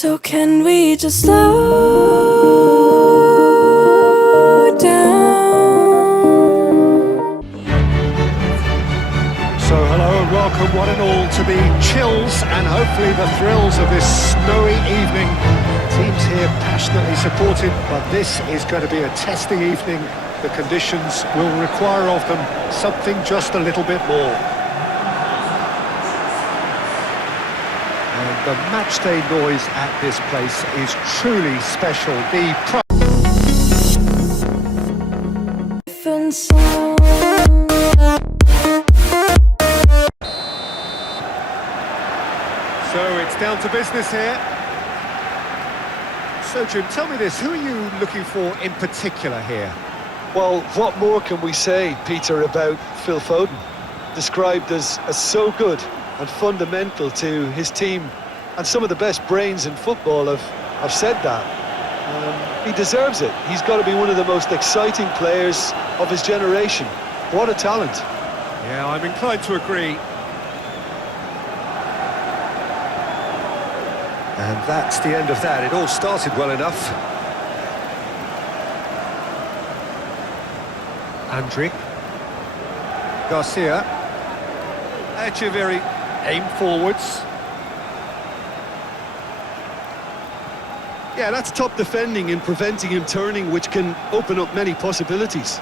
So can we just slow down? So hello and welcome one and all to the chills and hopefully the thrills of this snowy evening. Teams here passionately supported, but this is going to be a testing evening. The conditions will require of them something just a little bit more. And the matchday noise at this place is truly special. So it's down to business here. So Jim, tell me this, who are you looking for in particular here? Well, what more can we say, Peter, about Phil Foden? Described as so good and fundamental to his team, and some of the best brains in football have said that. He deserves it. He's got to be one of the most exciting players of his generation. What a talent. Yeah, I'm inclined to agree. And that's the end of that. It all started well enough. Andriy. Garcia. Echeverry. Aim forwards. Yeah, that's top defending and preventing him turning, which can open up many possibilities.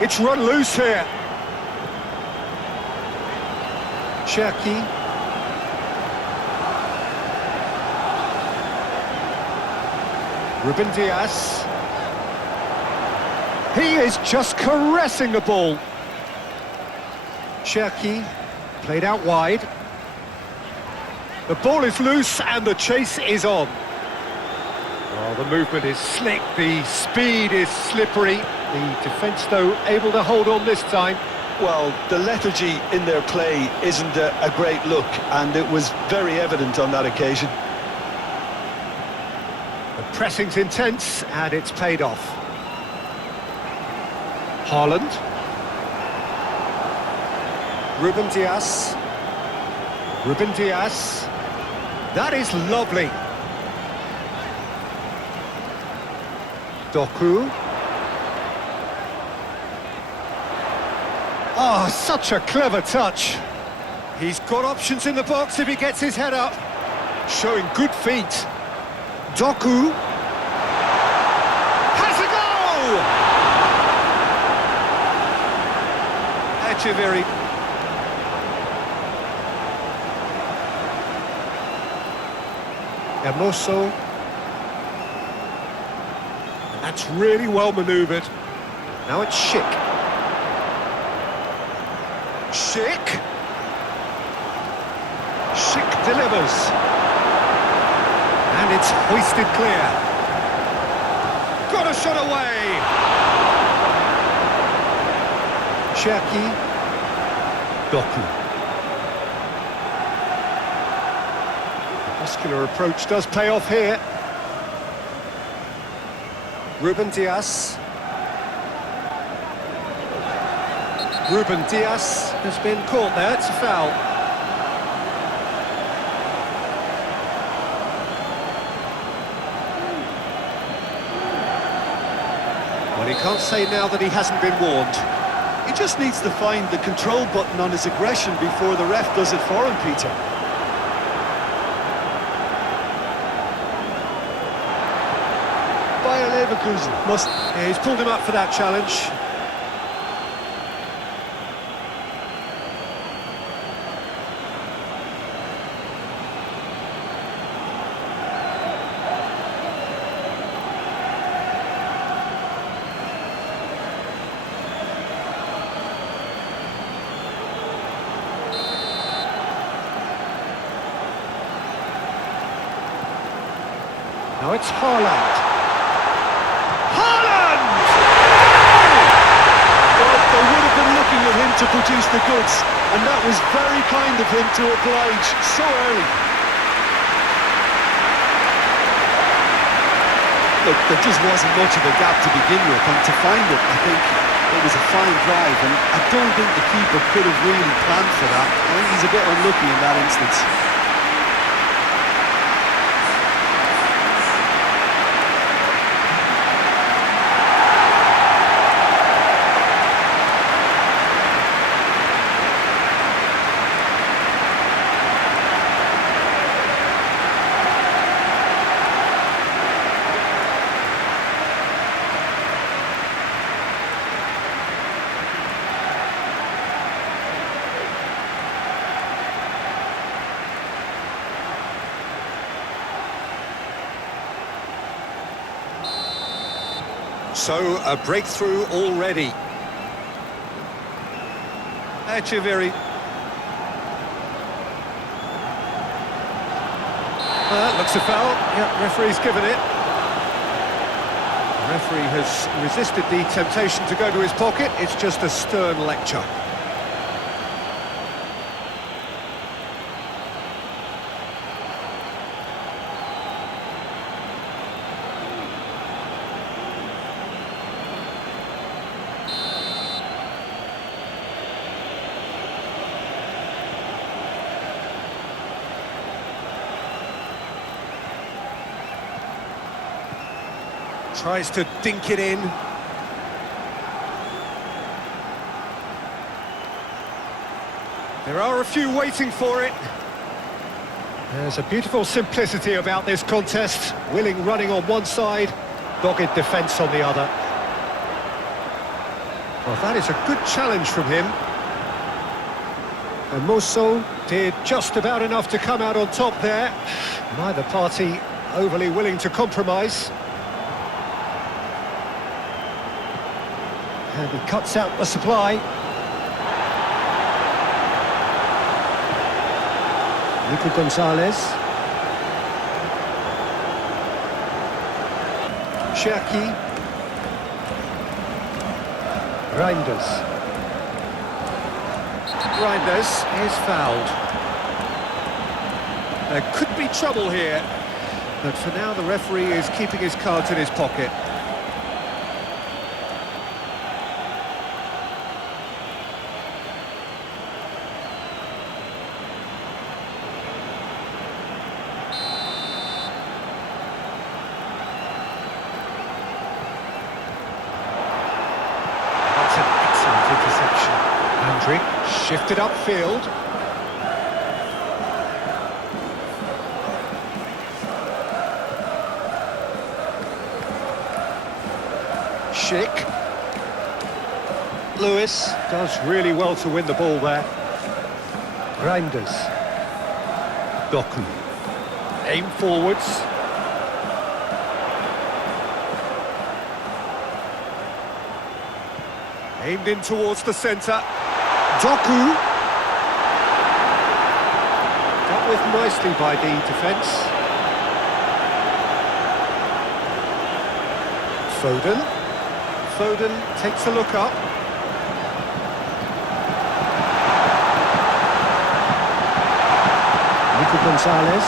It's run loose here. Cherki. Ruben Diaz. He is just caressing the ball. Cherki played out wide. The ball is loose and the chase is on. Well, the movement is slick, the speed is slippery. The defence, though, able to hold on this time. Well, the lethargy in their play isn't a great look, and it was very evident on that occasion. The pressing's intense, and it's paid off. Haaland. Ruben Diaz. Ruben Diaz. That is lovely. Doku. Oh, such a clever touch. He's got options in the box if he gets his head up. Showing good feet. Doku. Has a goal! Echeverry. Hermoso. And that's really well manoeuvred. Now it's Schick. Schick delivers. And it's hoisted clear. Got a shot away. Cherki. Doku. The muscular approach does pay off here. Ruben Diaz. Ruben Diaz has been caught there, it's a foul. Well, he can't say now that he hasn't been warned. He just needs to find the control button on his aggression before the ref does it for him, Peter. Bayer Leverkusen must... Yeah, he's pulled him up for that challenge. Now it's Haaland. Haaland! Well, they would have been looking at him to produce the goods, and that was very kind of him to oblige so early. Look, there just wasn't much of a gap to begin with, and to find it, I think, It was a fine drive, and I don't think the keeper could have really planned for that. I think he's a bit unlucky in that instance. So, a breakthrough already. Echeverry. Looks a foul. Yeah, referee's given it. The referee has resisted the temptation to go to his pocket. It's just a stern lecture. Tries to dink it in. There are a few waiting for it. There's a beautiful simplicity about this contest. Willing running on one side, dogged defence on the other. Well, that is a good challenge from him. And Mosso did just about enough to come out on top there. Neither party overly willing to compromise. And he cuts out the supply. Nico Gonzalez. Cherki. Reinders. Reinders is fouled. There could be trouble here, but for now the referee is keeping his cards in his pocket. Shifted upfield. Schick. Lewis does really well to win the ball there. Reinders. Doku. Aim forwards. Aimed in towards the centre. Doku. Dealt with nicely by the defence. Foden. Foden takes a look up. Nico Gonzalez.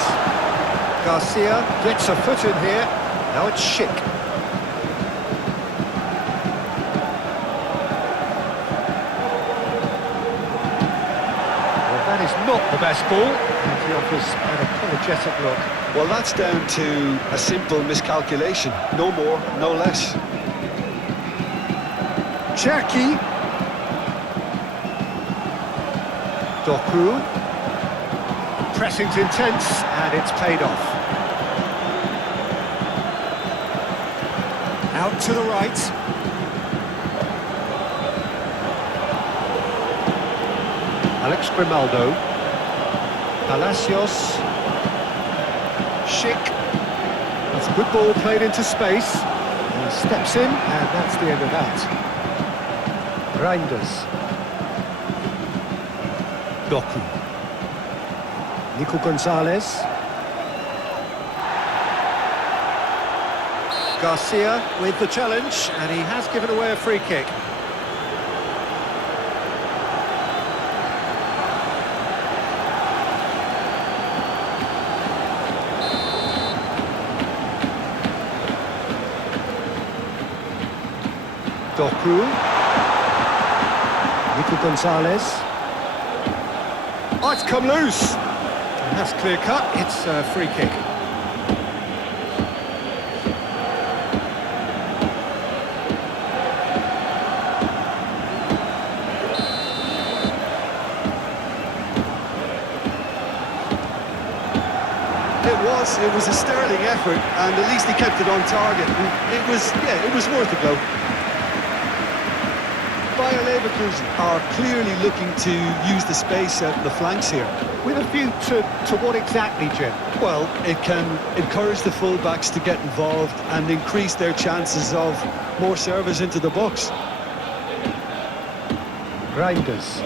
Garcia gets a foot in here. Now it's Schick. That is not the best ball, and he offers an apologetic look. Well, that's down to a simple miscalculation. No more, no less. Cherki. Doku. Pressing's intense, and it's paid off. Out to the right. Alex Grimaldo. Palacios. Schick. That's a good ball played into space. He steps in, and that's the end of that. Reinders. Doku. Nico Gonzalez. Garcia with the challenge, and he has given away a free kick. Doku. Nico Gonzalez. Oh, it's come loose. And that's clear cut. It's a free kick. It was a sterling effort, and at least he kept it on target. And it was worth a go. Bayer Leverkusen are clearly looking to use the space out in the flanks here. With a view to what exactly, Jim? Well, it can encourage the fullbacks to get involved and increase their chances of more service into the box. Reinders.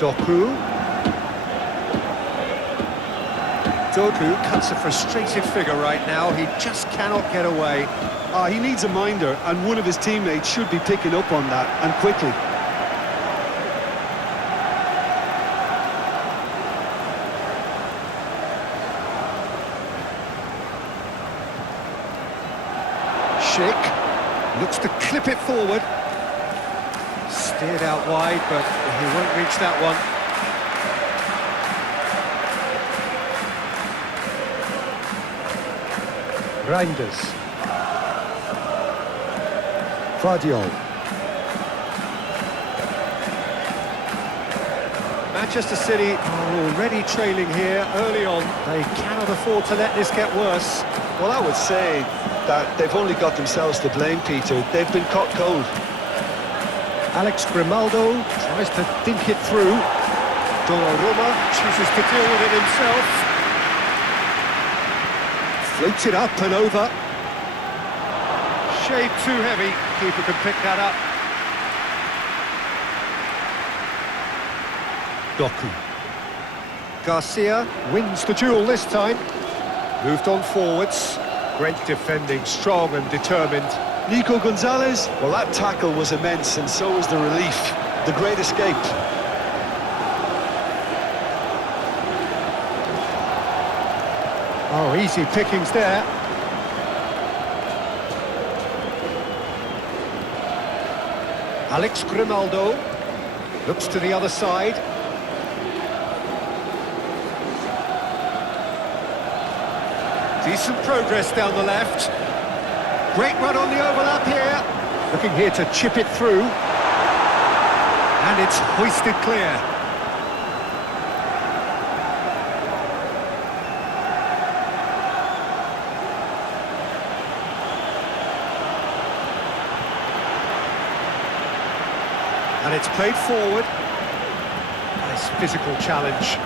Doku cuts a frustrated figure right now. He just cannot get away. He needs a minder, and one of his teammates should be picking up on that, and quickly. Schick looks to clip it forward. Steered out wide, but he won't reach that one. Reinders. Vardiol. Manchester City are already trailing here early on. They cannot afford to let this get worse. Well, I would say that they've only got themselves to blame, Peter. They've been caught cold. Alex Grimaldo tries to think it through. Donnarumma chooses to deal with it himself. Floats it up and over. Shade too heavy. Keeper can pick that up. Doku. Garcia wins the duel this time. Moved on forwards. Great defending, strong and determined. Nico Gonzalez, well, that tackle was immense, and so was the relief. The great escape. Oh, easy pickings there. Alex Grimaldo looks to the other side. Decent progress down the left. Great run on the overlap here. Looking here to chip it through. And it's hoisted clear. And it's played forward. Nice physical challenge.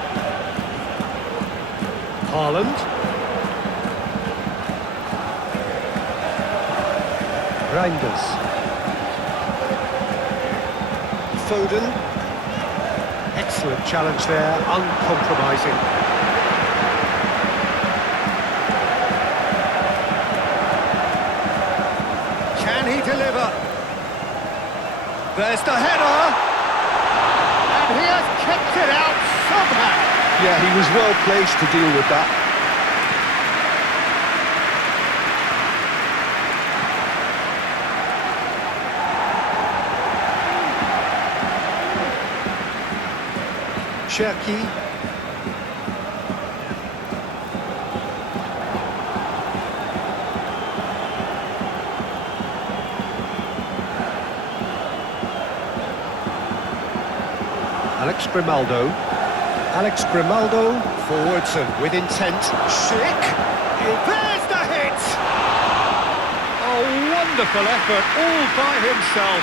Haaland. Reinders. Foden. Excellent challenge there, uncompromising. Can he deliver? There's the header! And he has kicked it out somehow! Yeah, he was well placed to deal with that. Cherki. Alex Grimaldo. Alex Grimaldo forwards and with intent. Schick. There's the hit! A wonderful effort all by himself.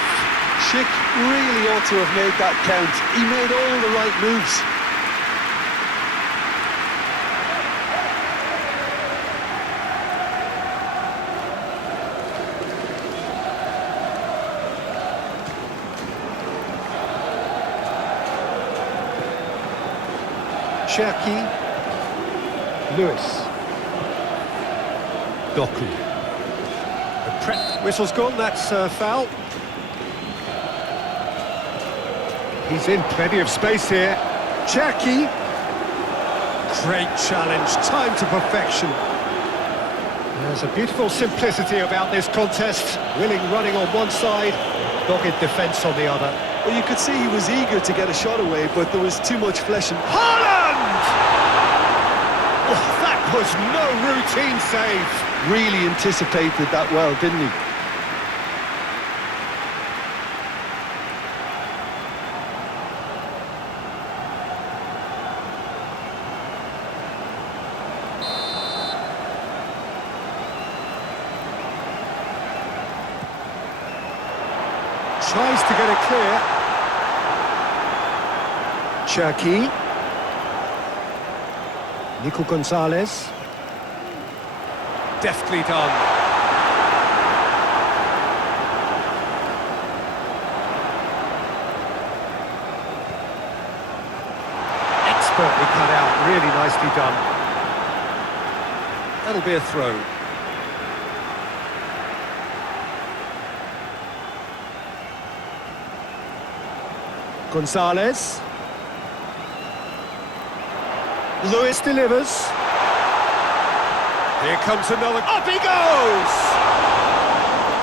Schick really ought to have made that count. He made all the right moves. Cherki. Lewis. Doku. The prep whistle's gone, that's a foul. He's in plenty of space here. Cherki. Great challenge, time to perfection. There's a beautiful simplicity about this contest. Willing running on one side, dogged defence on the other. Well, you could see he was eager to get a shot away, but there was too much flesh and... Haaland! Oh, that was no routine save. Really anticipated that well, didn't he? Tries to get it clear. Cherki. Nico Gonzalez. Deftly done. Expertly cut out, really nicely done. That'll be a throw. Gonzalez. Lewis delivers. Here comes another. Up he goes!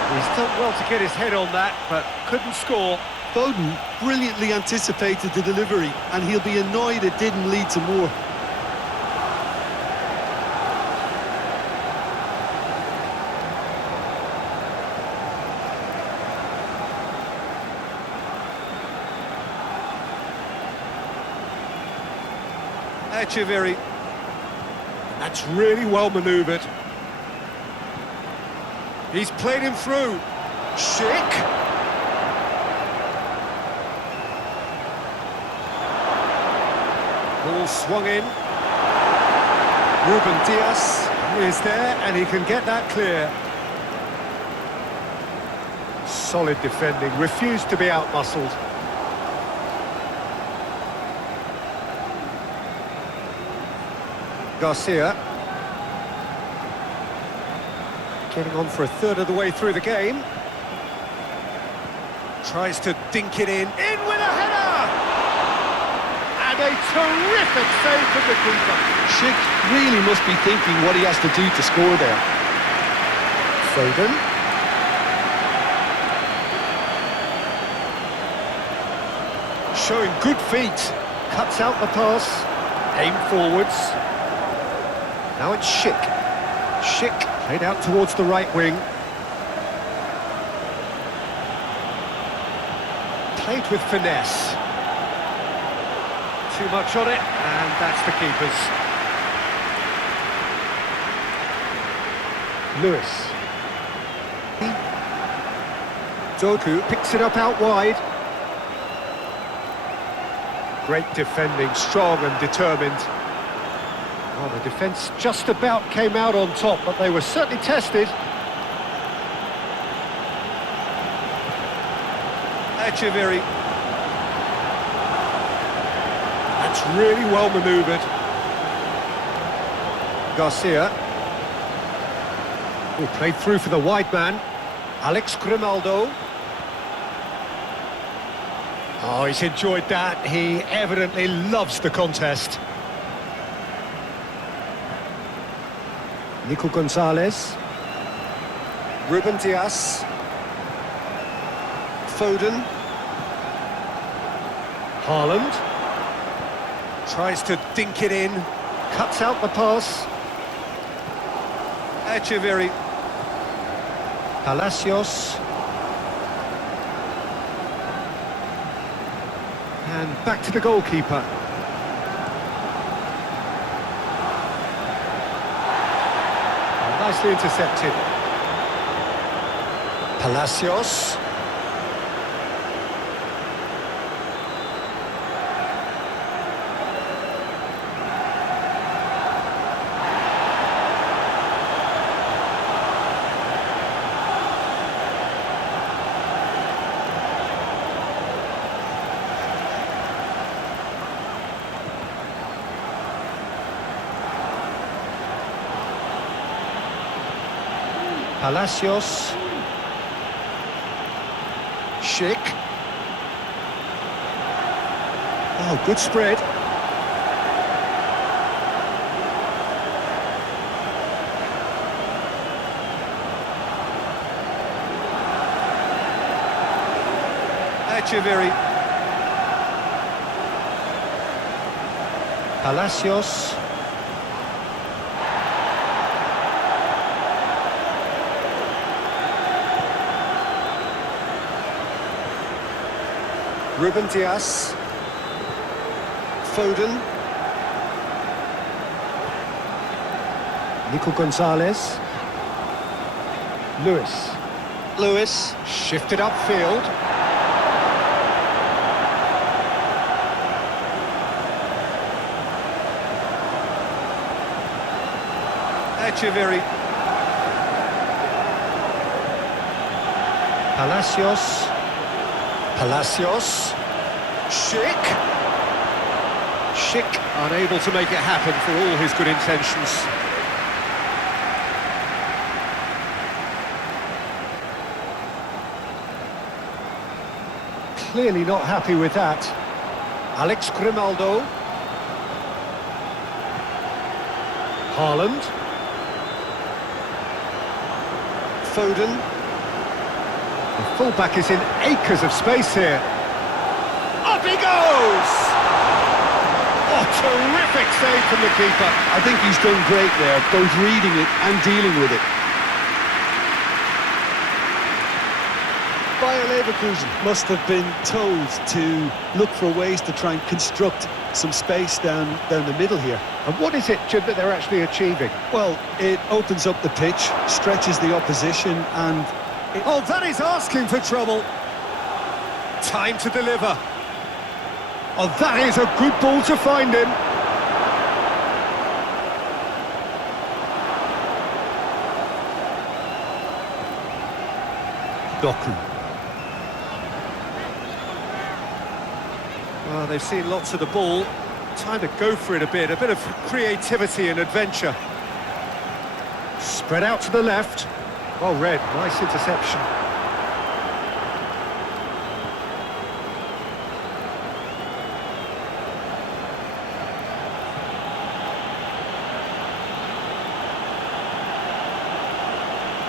He's done well to get his head on that, but couldn't score. Foden brilliantly anticipated the delivery, and he'll be annoyed it didn't lead to more. Echeverry. That's really well manoeuvred. He's played him through. Schick. Ball swung in. Ruben Dias is there, and he can get that clear. Solid defending, refused to be out-muscled. Garcia. Getting on for a third of the way through the game. Tries to dink it in. In with a header! And a terrific save from the keeper. Schick really must be thinking what he has to do to score there. Foden. Showing good feet. Cuts out the pass. Aim forwards. Now it's Schick. Schick played out towards the right wing. Played with finesse. Too much on it, and that's the keeper's. Lewis. Doku picks it up out wide. Great defending, strong and determined. Oh, the defence just about came out on top, but they were certainly tested. Echeverry. That's really well manoeuvred. Garcia. Who played through for the wide man. Alex Grimaldo. Oh, he's enjoyed that. He evidently loves the contest. Nico Gonzalez. Ruben Dias. Foden. Haaland. Tries to dink it in. Cuts out the pass. Echeverry. Palacios. And back to the goalkeeper. Nicely intercepted. Palacios. Palacios. Schick. Oh, good spread. Echeverry. Palacios. Ruben Dias. Foden. Nico Gonzalez. Lewis. Shifted upfield. Echeverry. Palacios. Schick. Unable to make it happen for all his good intentions. Clearly not happy with that. Alex Grimaldo. Haaland. Foden. The fullback is in acres of space here. Up he goes! Oh, terrific save from the keeper. I think he's done great there, both reading it and dealing with it. Bayer Leverkusen must have been told to look for ways to try and construct some space down the middle here. And what is it, Jim, that they're actually achieving? Well, it opens up the pitch, stretches the opposition, and... Oh, that is asking for trouble. Time to deliver. Oh, that is a good ball to find him. Doku. Well, they've seen lots of the ball. Time to go for it a bit of creativity and adventure. Spread out to the left. Well read, nice interception.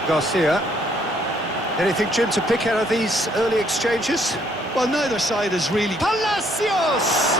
Garcia. Anything, Jim, to pick out of these early exchanges? Well, neither side is really... Palacios!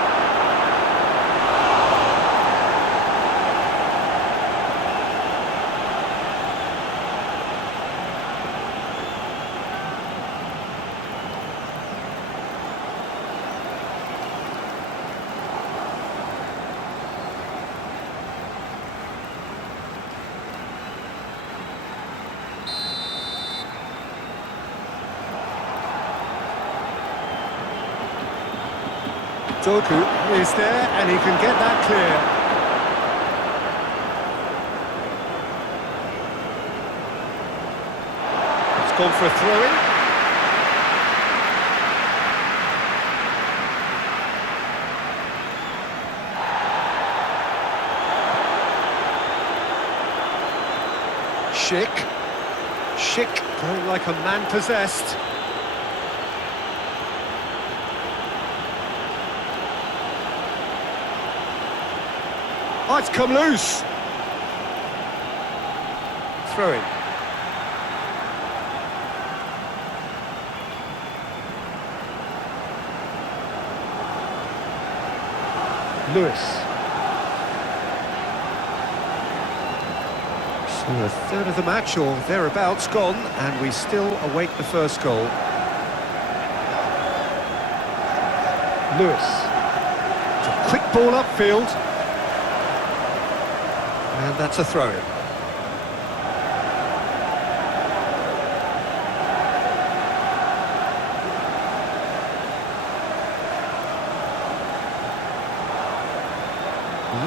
Doku is there, and he can get that clear. It's gone for a throw-in. Schick, going like a man possessed. Oh, it's come loose. Throw in. Lewis. So a third of the match, or thereabouts, gone, and we still await the first goal. Lewis. It's a quick ball upfield. And that's a throw-in.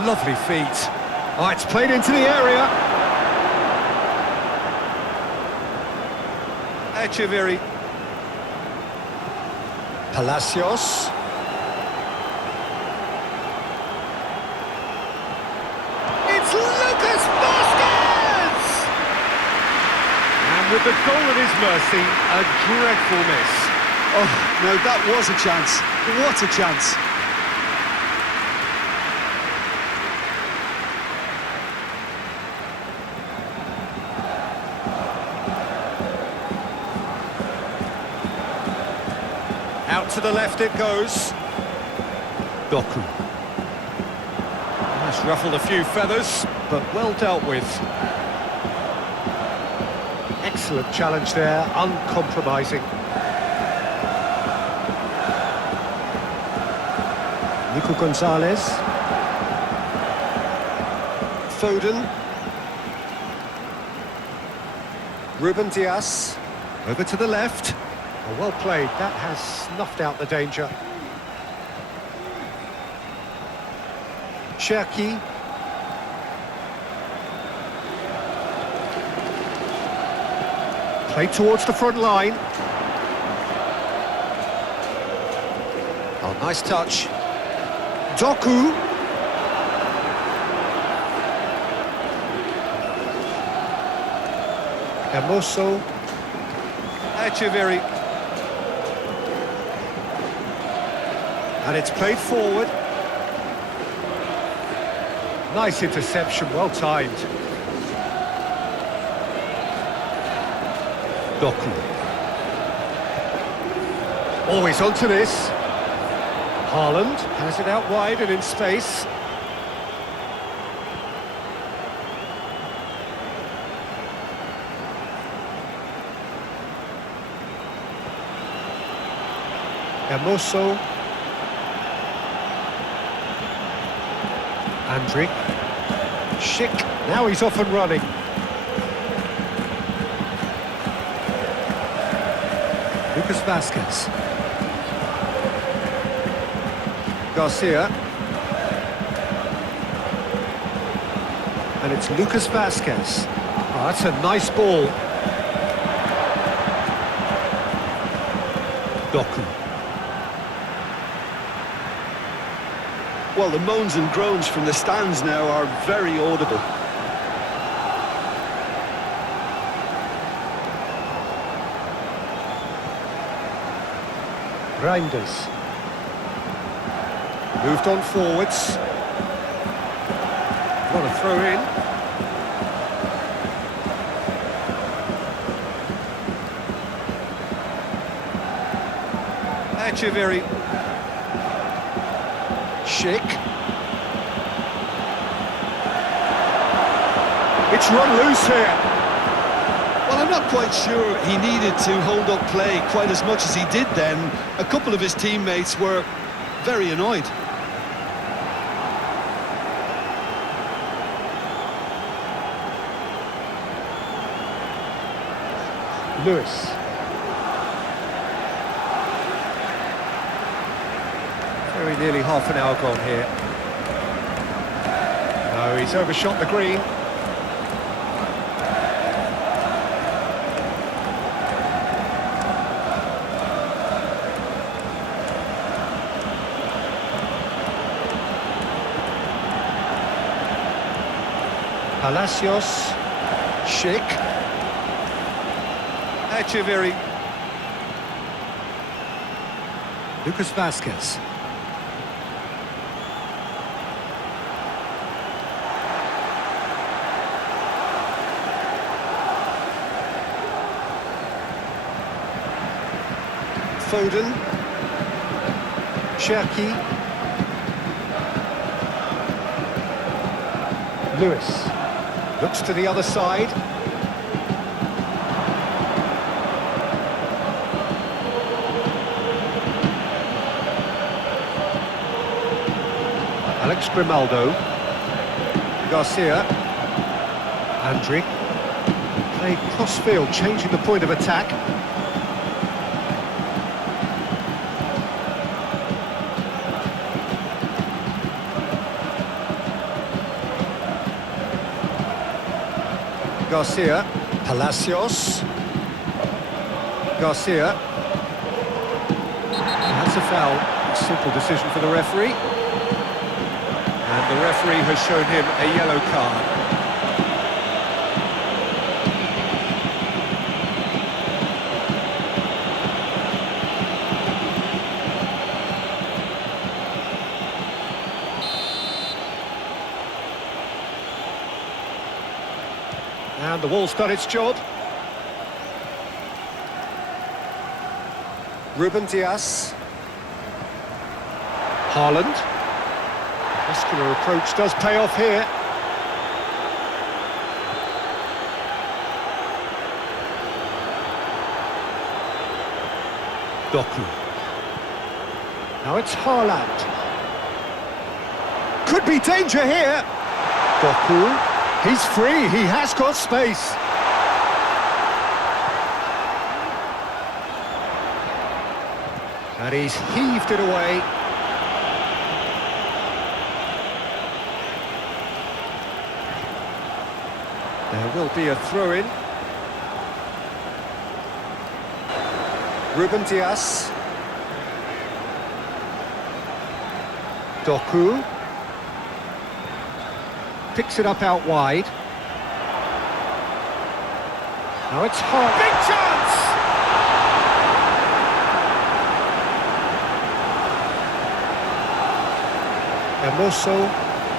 Lovely feet. Oh, it's played into the area. Echeverry. Palacios. With the goal at his mercy, a dreadful miss. Oh, no, that was a chance. What a chance. Out to the left it goes. Doku. That's ruffled a few feathers, but well dealt with. Excellent challenge there, uncompromising. Nico Gonzalez. Foden. Ruben Dias. Over to the left. Oh, well played, that has snuffed out the danger. Cherki. Played towards the front line. Oh, nice touch. Doku. Hermoso. Echeverry. And it's played forward. Nice interception, well timed. Doku. Always onto this. Haaland has it out wide and in space. Hermoso. Andrick. Schick. Now he's off and running. Lucas Vazquez. Garcia. And it's Lucas Vazquez. Oh, that's a nice ball. Doku. Well, the moans and groans from the stands now are very audible. Reinders. Moved on forwards. What a throw in. Echeverry. Schick. It's run loose here. Well, I'm not quite sure he needed to hold up play quite as much as he did then. A couple of his teammates were very annoyed. Lewis. Very nearly half an hour gone here. No, he's overshot the green. Palacios. Schick. Echeverry. Lucas Vazquez. Foden. Cherki. Lewis. Looks to the other side. Alex Grimaldo. Garcia. Andrick. Played cross-field, changing the point of attack. Garcia. Palacios. Garcia. That's a foul. Simple decision for the referee. And the referee has shown him a yellow card. And the wall's done its job. Ruben Dias. Haaland. Muscular approach does pay off here. Doku. Now it's Haaland. Could be danger here. Doku. He's free, he has got space. And he's heaved it away. There will be a throw-in. Ruben Dias. Doku. Picks it up out wide. Now it's hard. Big chance! Hermoso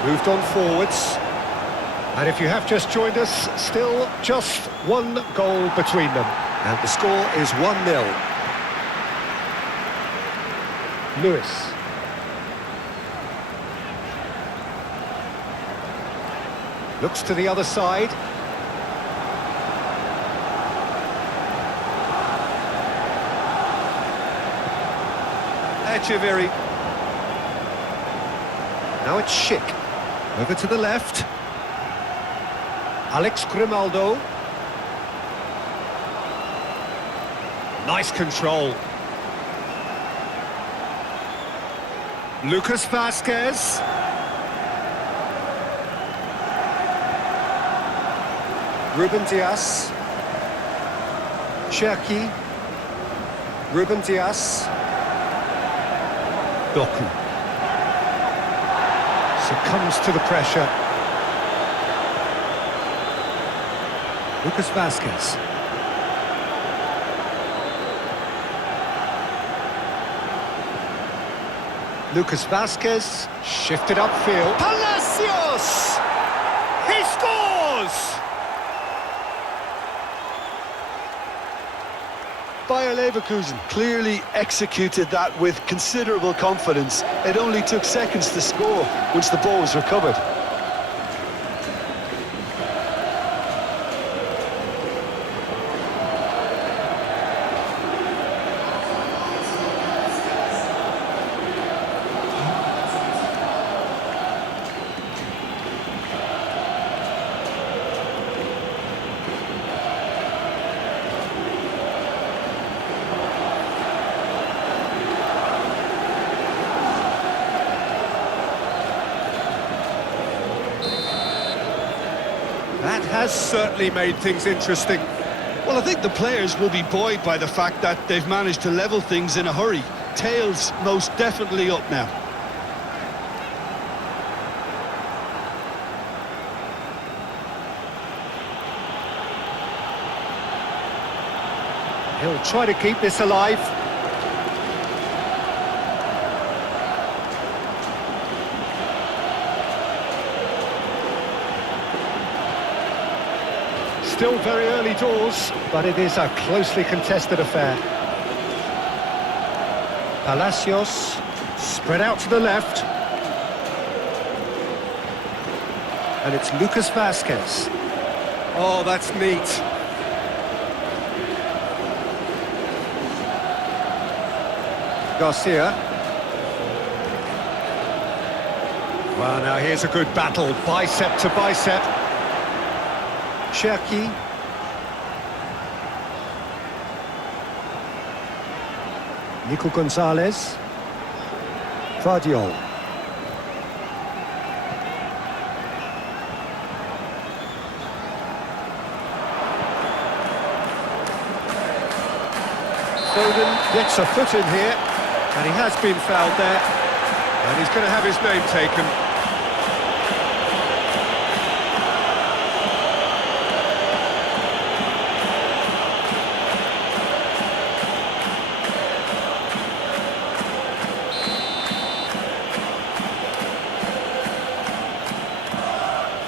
moved on forwards. And if you have just joined us, still just one goal between them. And the score is 1-0. Lewis. Looks to the other side. Echeverry. Now it's Schick. Over to the left. Alex Grimaldo. Nice control. Lucas Vasquez. Ruben Dias. Cherki. Ruben Dias. Doku. Succumbs to the pressure. Lucas Vasquez. Lucas Vasquez shifted upfield. Palacios! He scores! Bayer Leverkusen clearly executed that with considerable confidence. It only took seconds to score once the ball was recovered. That has certainly made things interesting. Well, I think the players will be buoyed by the fact that they've managed to level things in a hurry. Tails most definitely up now. He'll try to keep this alive. Still very early doors, but it is a closely contested affair. Palacios, spread out to the left. And it's Lucas Vasquez. Oh, that's neat. Garcia. Well, now here's a good battle, bicep to bicep. Cherki. Nico Gonzalez. Vardiol. Foden gets a foot in here, And he has been fouled there. And he's going to have his name taken.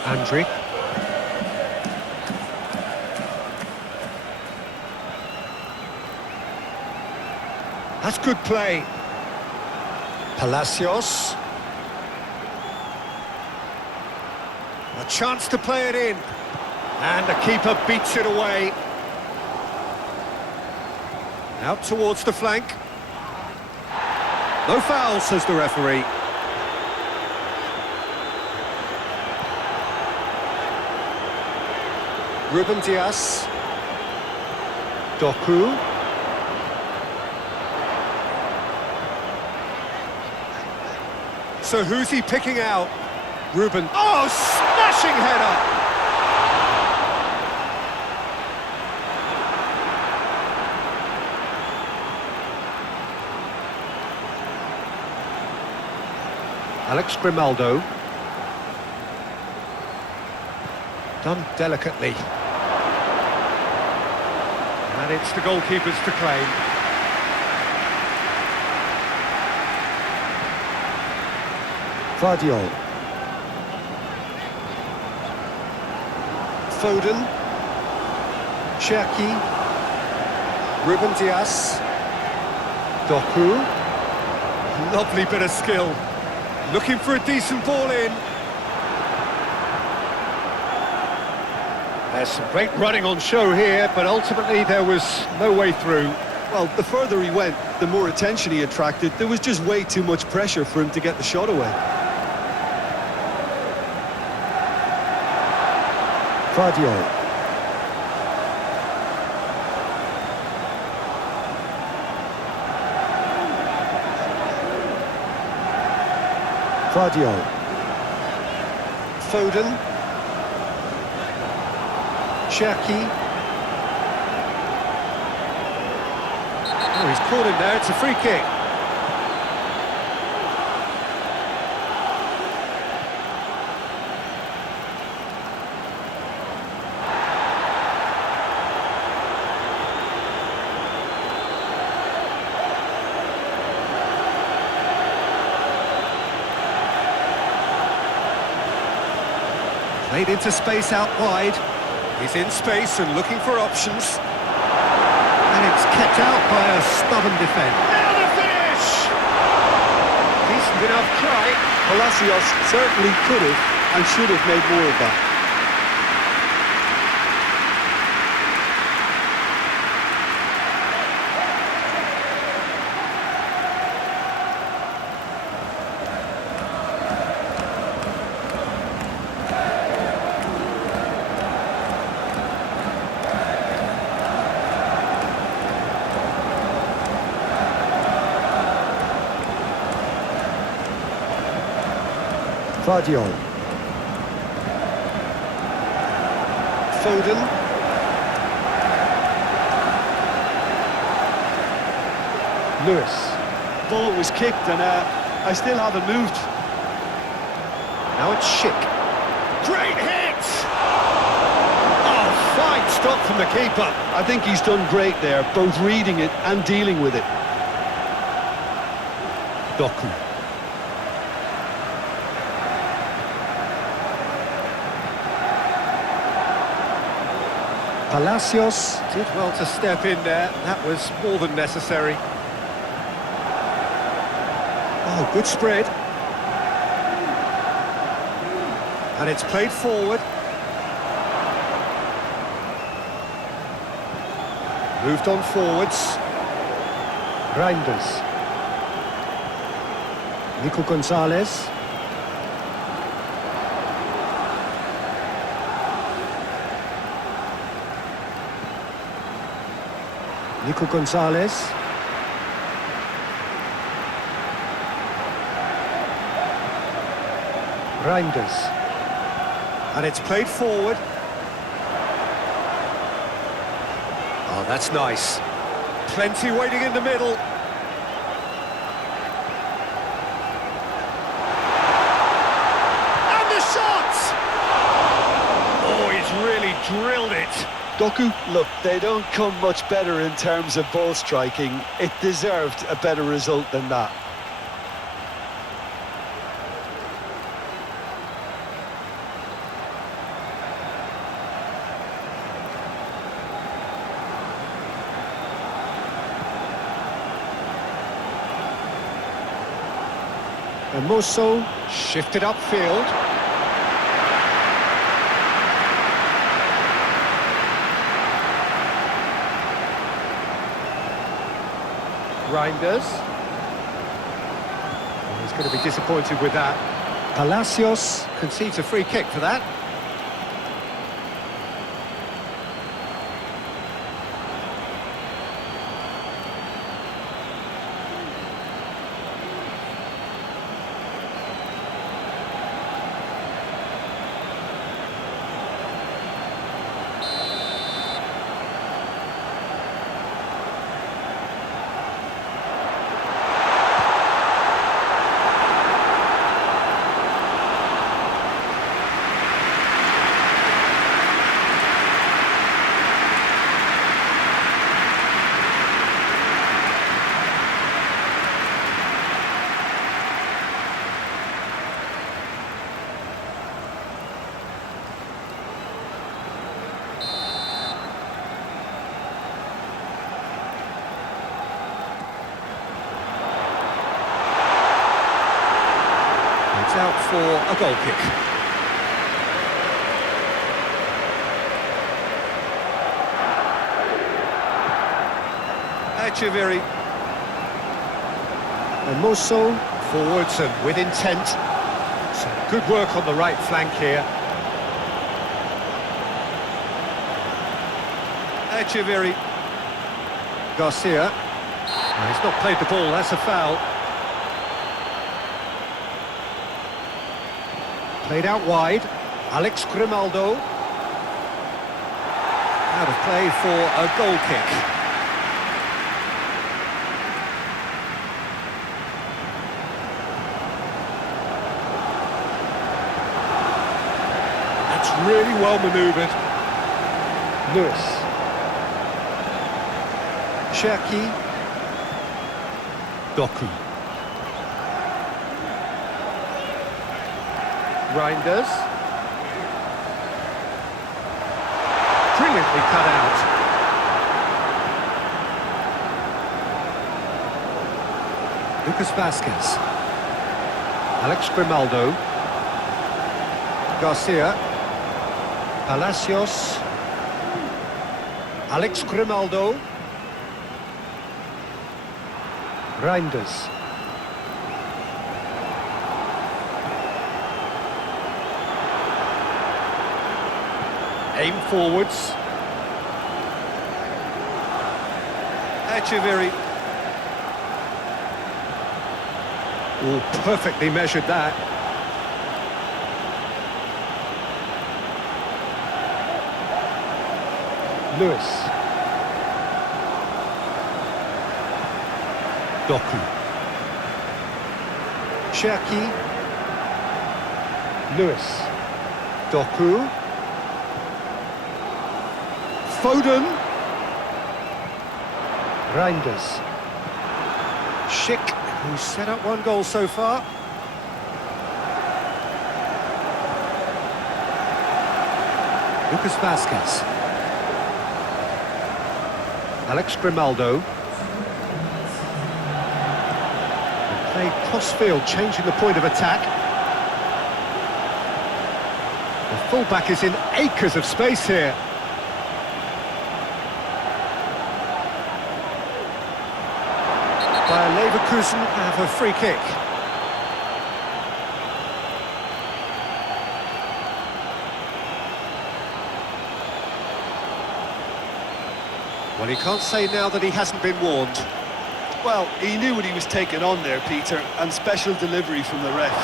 Andriy. That's good play. Palacios. A chance to play it in. And the keeper beats it away. Out towards the flank. No foul, says the referee. Ruben Dias. Doku. So who's he picking out? Ruben. Oh, smashing header! Alex Grimaldo. Done delicately. And it's the goalkeepers to claim. Vardiol. Foden. Cherki. Ruben Dias. Doku. Lovely bit of skill. Looking for a decent ball in. There's some great running on show here, but ultimately there was no way through. Well, the further he went, the more attention he attracted. There was just way too much pressure for him to get the shot away. Vardiol. Vardiol. Foden. Cherki. Oh, he's caught him there, it's a free kick. Played into space out wide. He's in space and looking for options. And it's kept out by a stubborn defence. Now the finish! Decent enough try. Palacios certainly could have and should have made more of that. Vardiol. Foden. Lewis. Ball was kicked and I still haven't moved. Now it's Schick. Great hit! Oh, fine stop from the keeper. I think he's done great there, both reading it and dealing with it. Doku. Palacios did well to step in there. That was more than necessary. Oh, good spread. And it's played forward. Moved on forwards. Reinders. Nico Gonzalez. Nico Gonzalez. Reinders. And it's played forward. Oh, that's nice. Plenty waiting in the middle. And the shot! Oh, he's really drilled it. Doku, look, they don't come much better in terms of ball striking. It deserved a better result than that. Hermoso shifted upfield. Reinders. He's going to be disappointed with that. Palacios concedes a free kick for that. Out for a goal kick. Echeverry. Hermoso forwards and with intent. Some good work on the right flank here. Echeverry. Garcia. Oh, he's not played the ball, that's a foul. Played out wide, Alex Grimaldo. Out of play for a goal kick. That's really well manoeuvred. Lewis. Cherki. Doku. Reinders. Brilliantly cut out. Lucas Vasquez. Alex Grimaldo. Garcia. Palacios. Alex Grimaldo. Reinders. Aim forwards. Echeverry. Oh, perfectly measured that. Lewis. Doku. Cherki. Lewis. Doku. Foden. Reinders. Schick, who's set up one goal so far. Lucas Vasquez. Alex Grimaldo. They crossfield, changing the point of attack. The fullback is in acres of space here. Bayer Leverkusen have a free kick. Well, he can't say now that he hasn't been warned. Well, he knew what he was taking on there, Peter, and special delivery from the ref.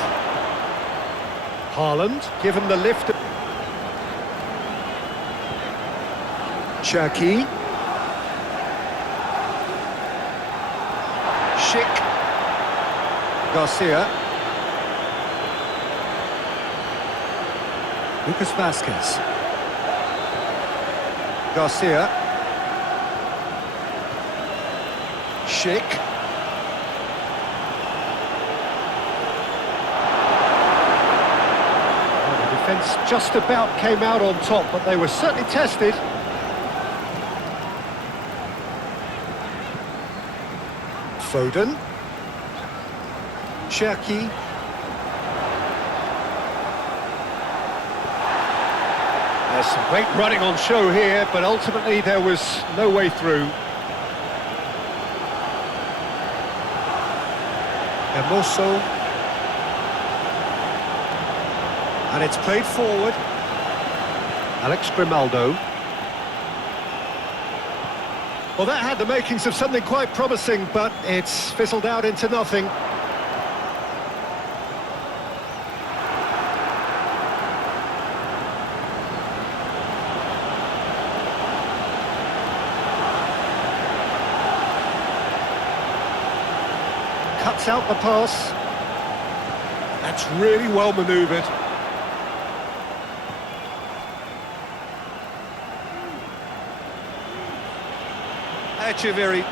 Haaland, given the lift. Cherki. Schick. Garcia. Lucas Vasquez. Garcia. Schick. Well, the defence just about came out on top, but they were certainly tested. Foden. Cherki. There's some great running on show here, but ultimately there was no way through. Hermoso. And it's played forward. Alex Grimaldo. Well, that had the makings of something quite promising, but it's fizzled out into nothing. Cuts out the pass. That's really well manoeuvred. Echeverry.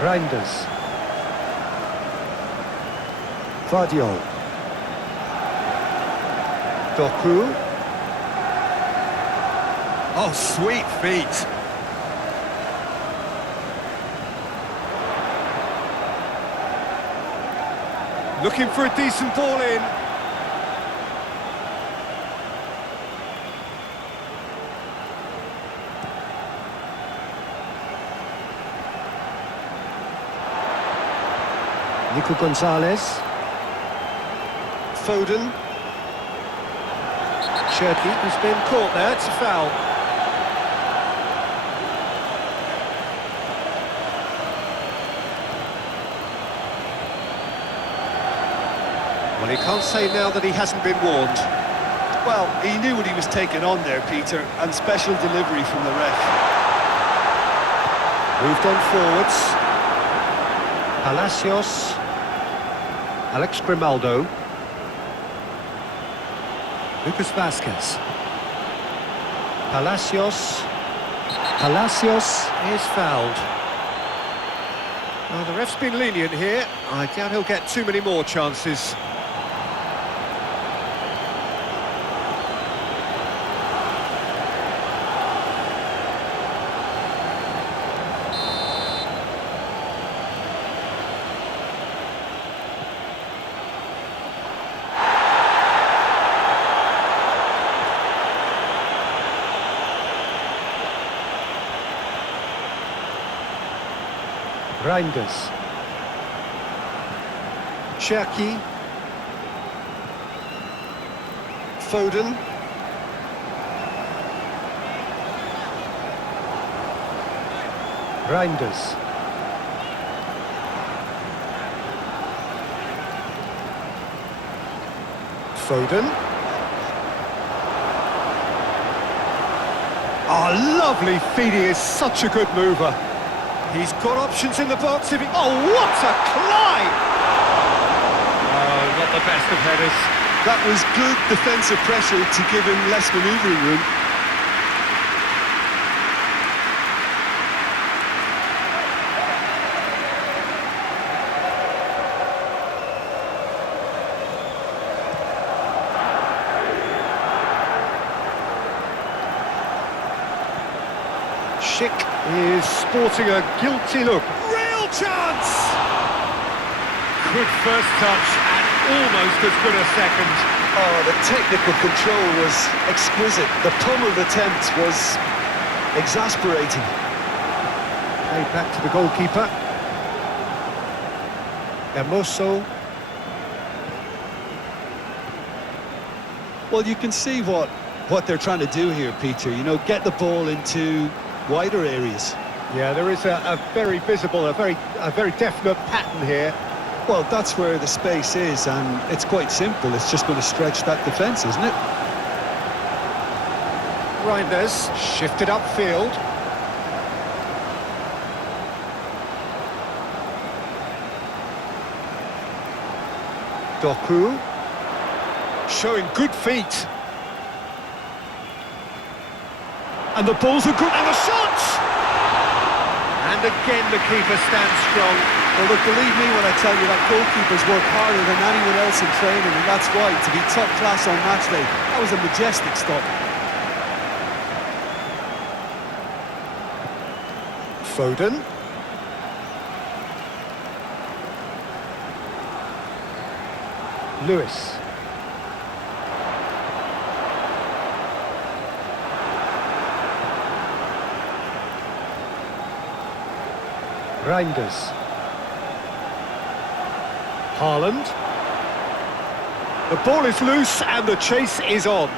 Reinders. Vardiol. Doku. Oh, sweet feet. Looking for a decent ball in. Nico Gonzalez. Foden. Cherky has been caught there, it's a foul. Well, he can't say now that he hasn't been warned. Well, he knew what he was taking on there, Peter, and special delivery from the ref. Moved on forwards. Palacios. Alex Grimaldo. Lucas Vazquez. Palacios. Palacios is fouled. Well, the ref's been lenient here. I doubt he'll get too many more chances. Reinders. Cherky. Foden. Reinders. Foden. Oh, lovely feed, he is such a good mover. He's got options in the box if he... Oh, what a climb! Oh, not the best of headers. That was good defensive pressure to give him less manoeuvring room. Schick is sporting a guilty look. Real chance! Good first touch and almost as good a second. Oh, the technical control was exquisite. The pummeled attempt was exasperating. Played back to the goalkeeper. Hermoso. Well, you can see what they're trying to do here, Peter. You know, get the ball into wider areas. Yeah, there is a very visible, a very definite pattern here. Well, that's where the space is, and it's quite simple. It's just going to stretch that defence, isn't it? Reinders shifted upfield. Doku showing good feet. And the ball's a good... And the shot! And again the keeper stands strong. Well, look, believe me when I tell you that goalkeepers work harder than anyone else in training, and that's why, to be top class on match day, that was a majestic stop. Foden. Lewis. Reinders. Haaland. The ball is loose and the chase is on.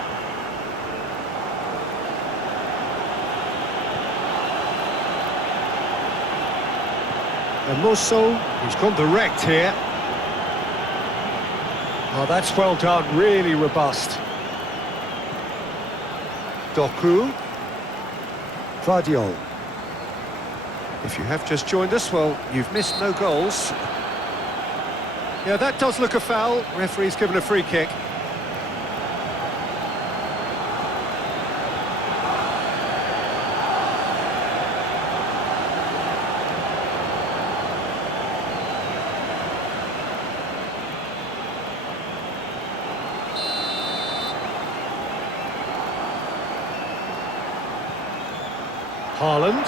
Hermoso, he's gone direct here. Oh, that's well done, really robust. Doku. Vardiol. If you have just joined us, well, you've missed no goals. Yeah, that does look a foul. Referee's given a free kick. Haaland.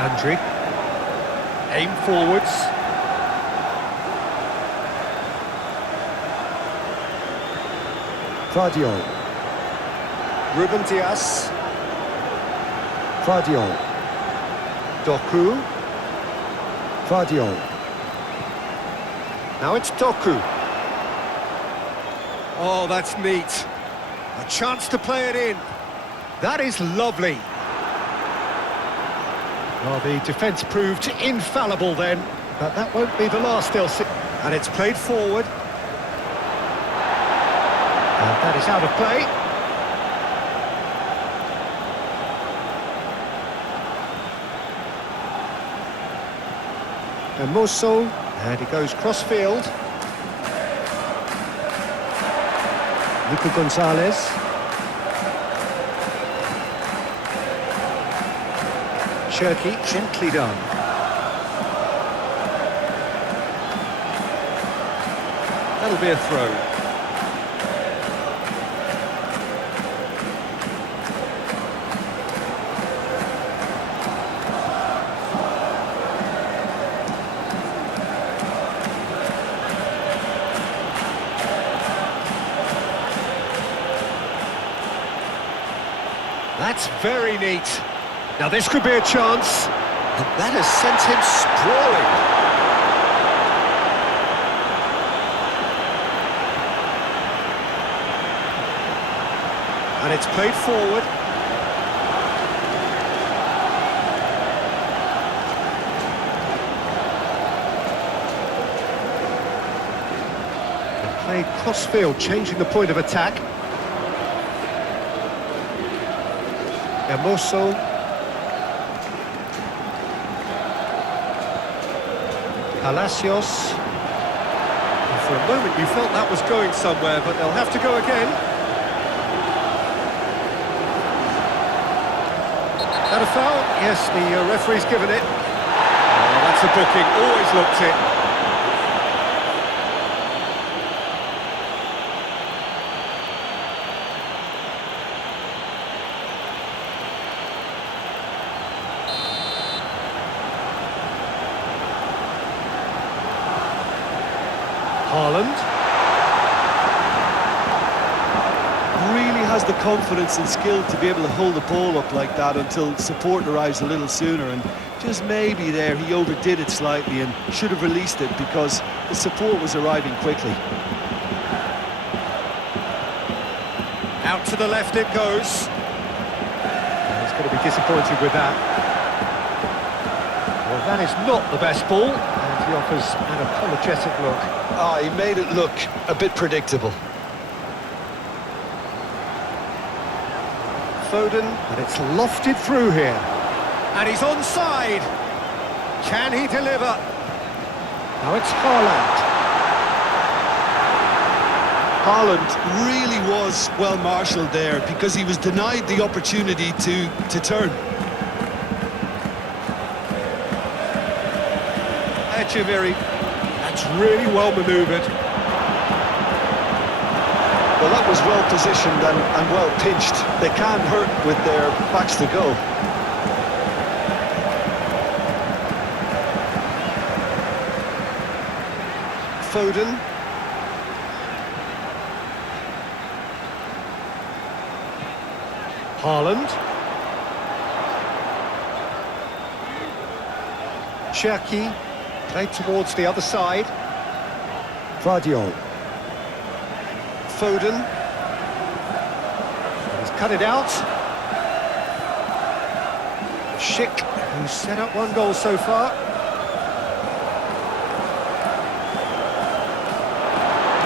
Andri. Aim forwards. Vardiol. Ruben Dias. Vardiol. Doku. Vardiol. Now it's Doku. Oh, that's neat. A chance to play it in. That is lovely. Well, the defence proved infallible then, but that won't be the last they'll see. And it's played forward. And that is out of play. Hermoso, and he goes cross-field. Nico Gonzalez. Cherky, gently done. That'll be a throw. That's very neat. Now this could be a chance. And that has sent him sprawling. And it's played forward. And played cross-field, changing the point of attack. Hermoso. Palacios. And for a moment you felt that was going somewhere, but they'll have to go again. That a foul? Yes, the referee's given it. Oh, that's a booking, always looked it. Haaland. Really has the confidence and skill to be able to hold the ball up like that until support arrives a little sooner, and just maybe there he overdid it slightly and should have released it because the support was arriving quickly. Out to the left it goes. He's going to be disappointed with that. Well, that is not the best ball, and he offers an apologetic look. Ah, he made it look a bit predictable. Foden, and it's lofted through here. And he's onside. Can he deliver? Now it's Haaland. Haaland really was well marshalled there because he was denied the opportunity to turn. Echeverry. That's really well manoeuvred. Well, that was well positioned and well pinched. They can't hurt with their backs to goal. Foden. Haaland. Cherki, played towards the other side. Vardiol. Foden. He's cut it out. Schick, who's set up one goal so far.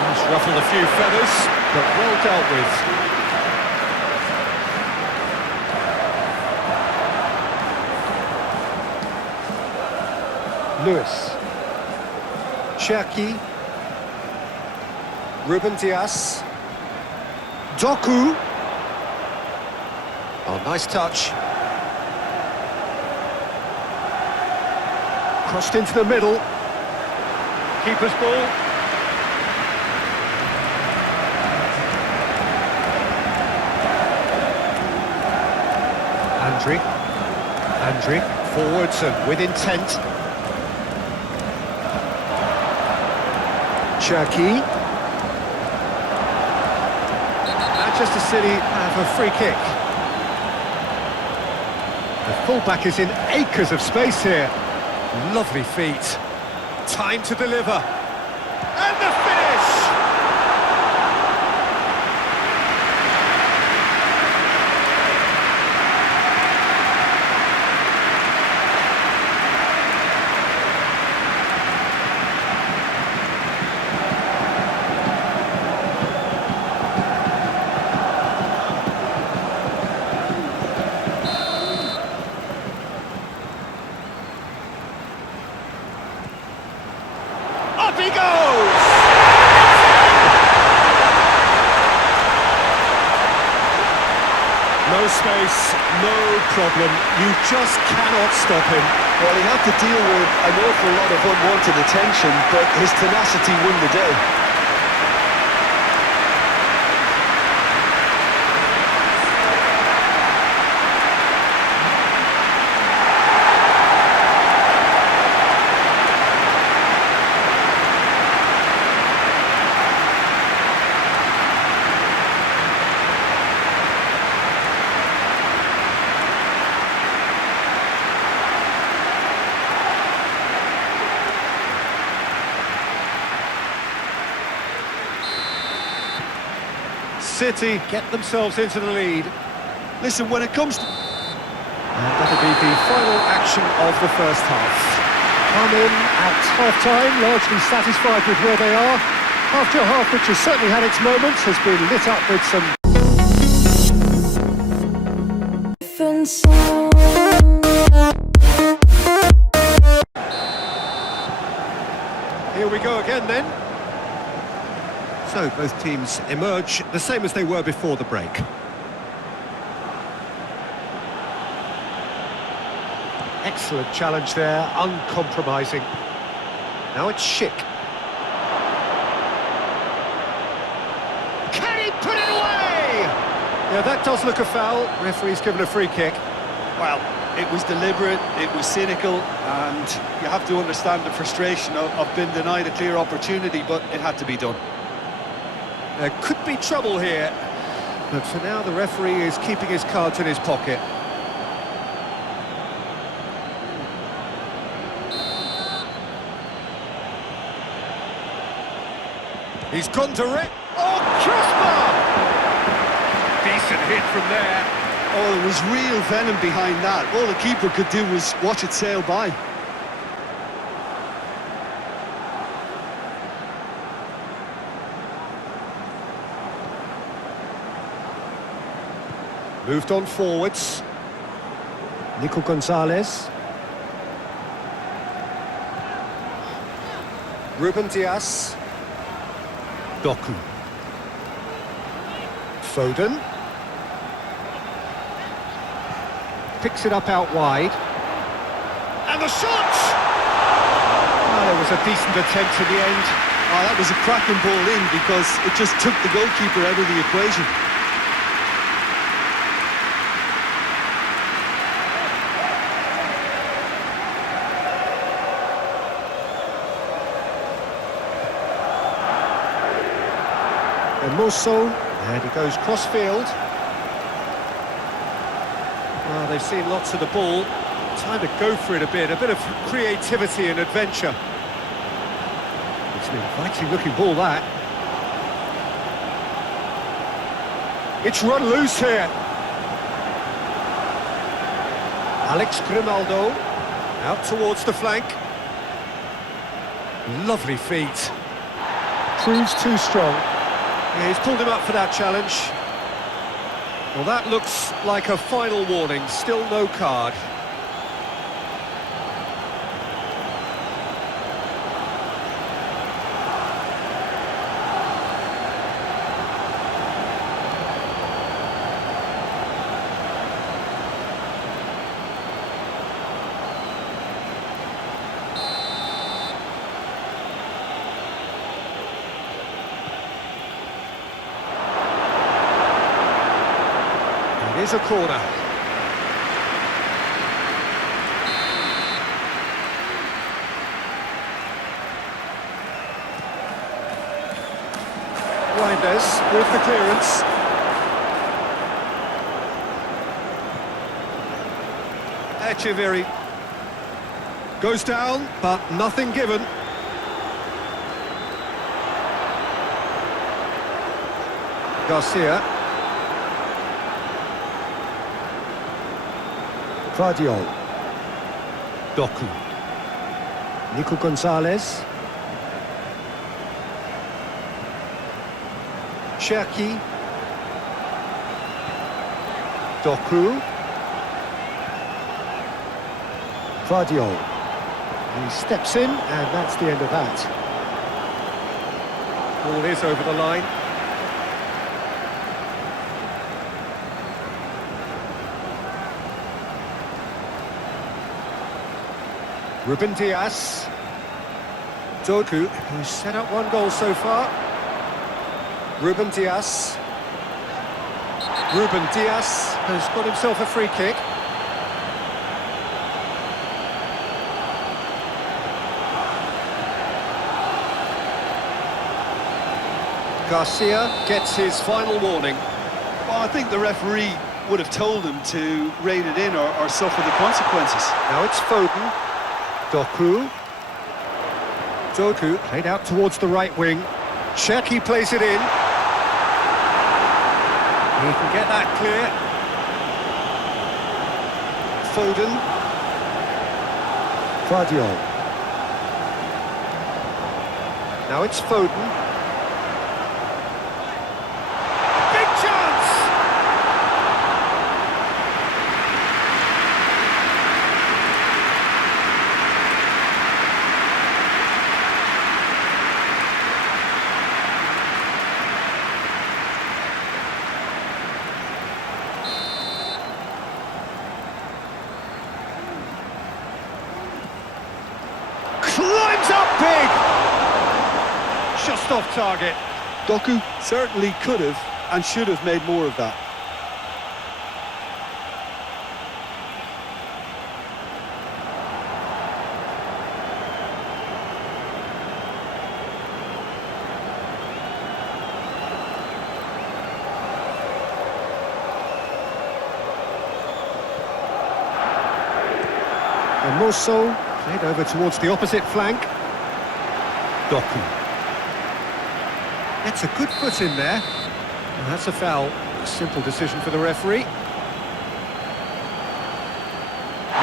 He's ruffled a few feathers, but well dealt with. Lewis. Cherki. Ruben Dias. Doku. Oh, nice touch. Crossed into the middle. Keeper's ball. Andri, forwards and with intent. Cherki. Manchester City have a free kick. The fullback is in acres of space here. Lovely feet. Time to deliver. And the finish! Up he goes! No space, no problem. You just cannot stop him. Well, he had to deal with an awful lot of unwanted attention, but his tenacity won the day. City get themselves into the lead. Listen, when it comes to... And that'll be the final action of the first half. Come in at half-time, largely satisfied with where they are. After a half which has certainly had its moments, has been lit up with some... different sound. Here we go again then. So both teams emerge the same as they were before the break. Excellent challenge there, uncompromising. Now it's Schick. Can he put it away? Yeah, that does look a foul. Referee's given a free kick. Well, it was deliberate, it was cynical, and you have to understand the frustration of being denied a clear opportunity, but it had to be done. There could be trouble here, but for now the referee is keeping his cards in his pocket. He's gone direct. Oh, crossbar! Decent hit from there. Oh, there was real venom behind that. All the keeper could do was watch it sail by. Moved on forwards. Nico Gonzalez. Ruben Dias. Doku. Foden. Picks it up out wide. And the shot! Oh, there was a decent attempt at the end. Oh, that was a cracking ball in because it just took the goalkeeper out of the equation. Mosso, and he goes cross-field. Well, they've seen lots of the ball. Time to go for it a bit of creativity and adventure. It's an inviting-looking ball, that. It's run loose here. Alex Grimaldo, out towards the flank. Lovely feet. Proves too strong. Yeah, he's pulled him up for that challenge. Well, that looks like a final warning. Still no card. It is a corner. Reinders with the clearance. Echeverry goes down, but nothing given. Garcia. Guardiol. Doku. Nico Gonzalez. Cherki. Doku. Guardiol. He steps in, and that's the end of that. Ball is over the line. Ruben Diaz. Doku, who's set up one goal so far. Ruben Diaz. Ruben Diaz has got himself a free kick. Garcia gets his final warning. Well, I think the referee would have told him to rein it in or suffer the consequences. Now it's Foden. Doku. Doku played out towards the right wing. Cherki plays it in. He can get that clear. Foden. Guardiol. Now it's Foden. Big chance! Climbs up big! Just off target. Doku certainly could have and should have made more of that. And Mosso played over towards the opposite flank. Doku. Gets a good foot in there. And that's a foul. A simple decision for the referee.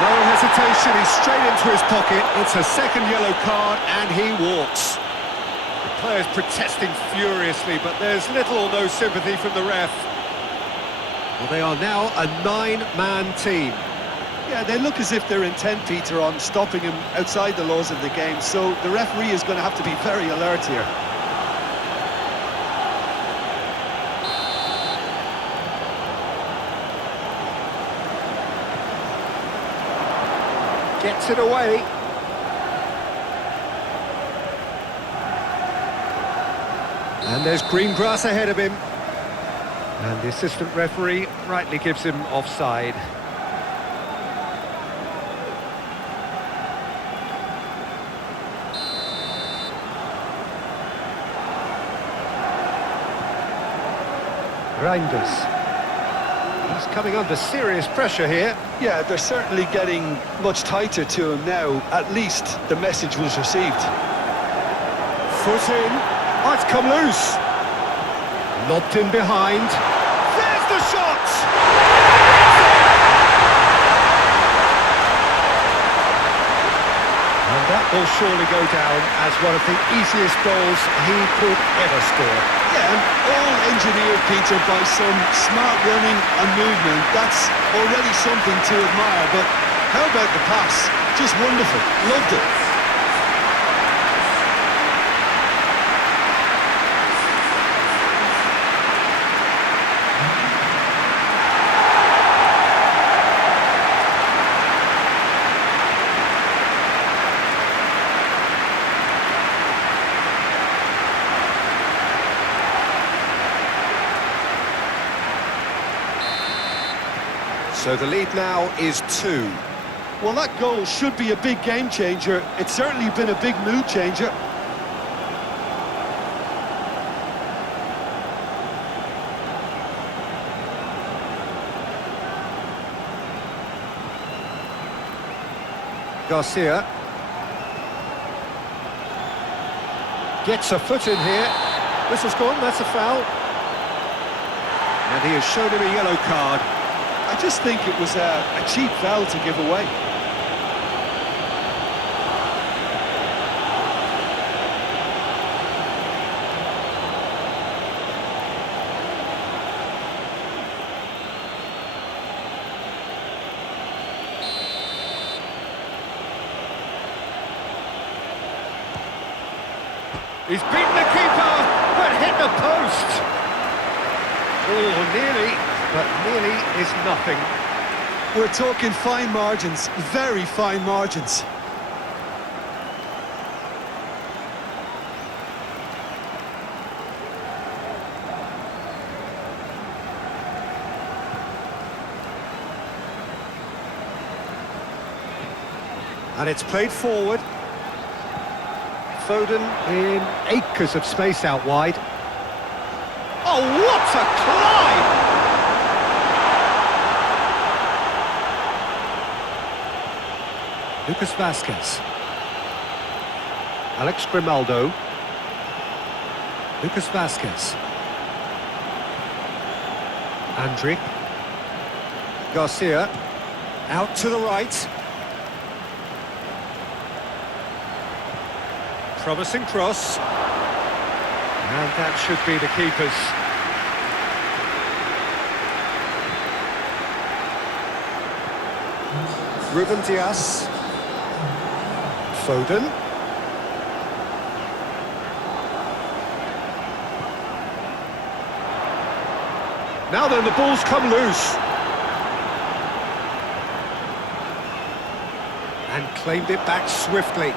No hesitation, he's straight into his pocket. It's a second yellow card and he walks. The player's protesting furiously, but there's little or no sympathy from the ref. Well, they are now a 9-man team. Yeah, they look as if they're intent, Peter, on stopping him outside the laws of the game, so the referee is going to have to be very alert here. Gets it away. And there's green grass ahead of him. And the assistant referee rightly gives him offside. Reinders. He's coming under serious pressure here. Yeah, they're certainly getting much tighter to him now. At least the message was received. Foot in. Oh, it's come loose. Lobbed in behind. There's the shot! And that will surely go down as one of the easiest goals he could ever score. Yeah, and all engineered, Peter, by some smart running and movement. That's already something to admire, but how about the pass? Just wonderful. Loved it. So the lead now is 2. Well, that goal should be a big game changer. It's certainly been a big mood changer. Garcia gets a foot in here. Whistle's gone, that's a foul. And he has shown him a yellow card. I just think it was a cheap foul to give away. He's beaten the keeper, but hit the post. Oh, nearly, but nearly is nothing. We're talking fine margins, very fine margins. And it's played forward. Foden in acres of space out wide. Oh, what a climb! Lucas Vazquez. Alex Grimaldo. Lucas Vazquez. Andrić. Garcia. Out to the right. Promising cross. And that should be the keeper's. Ruben Dias. Foden. Now then, the ball's come loose. And claimed it back swiftly.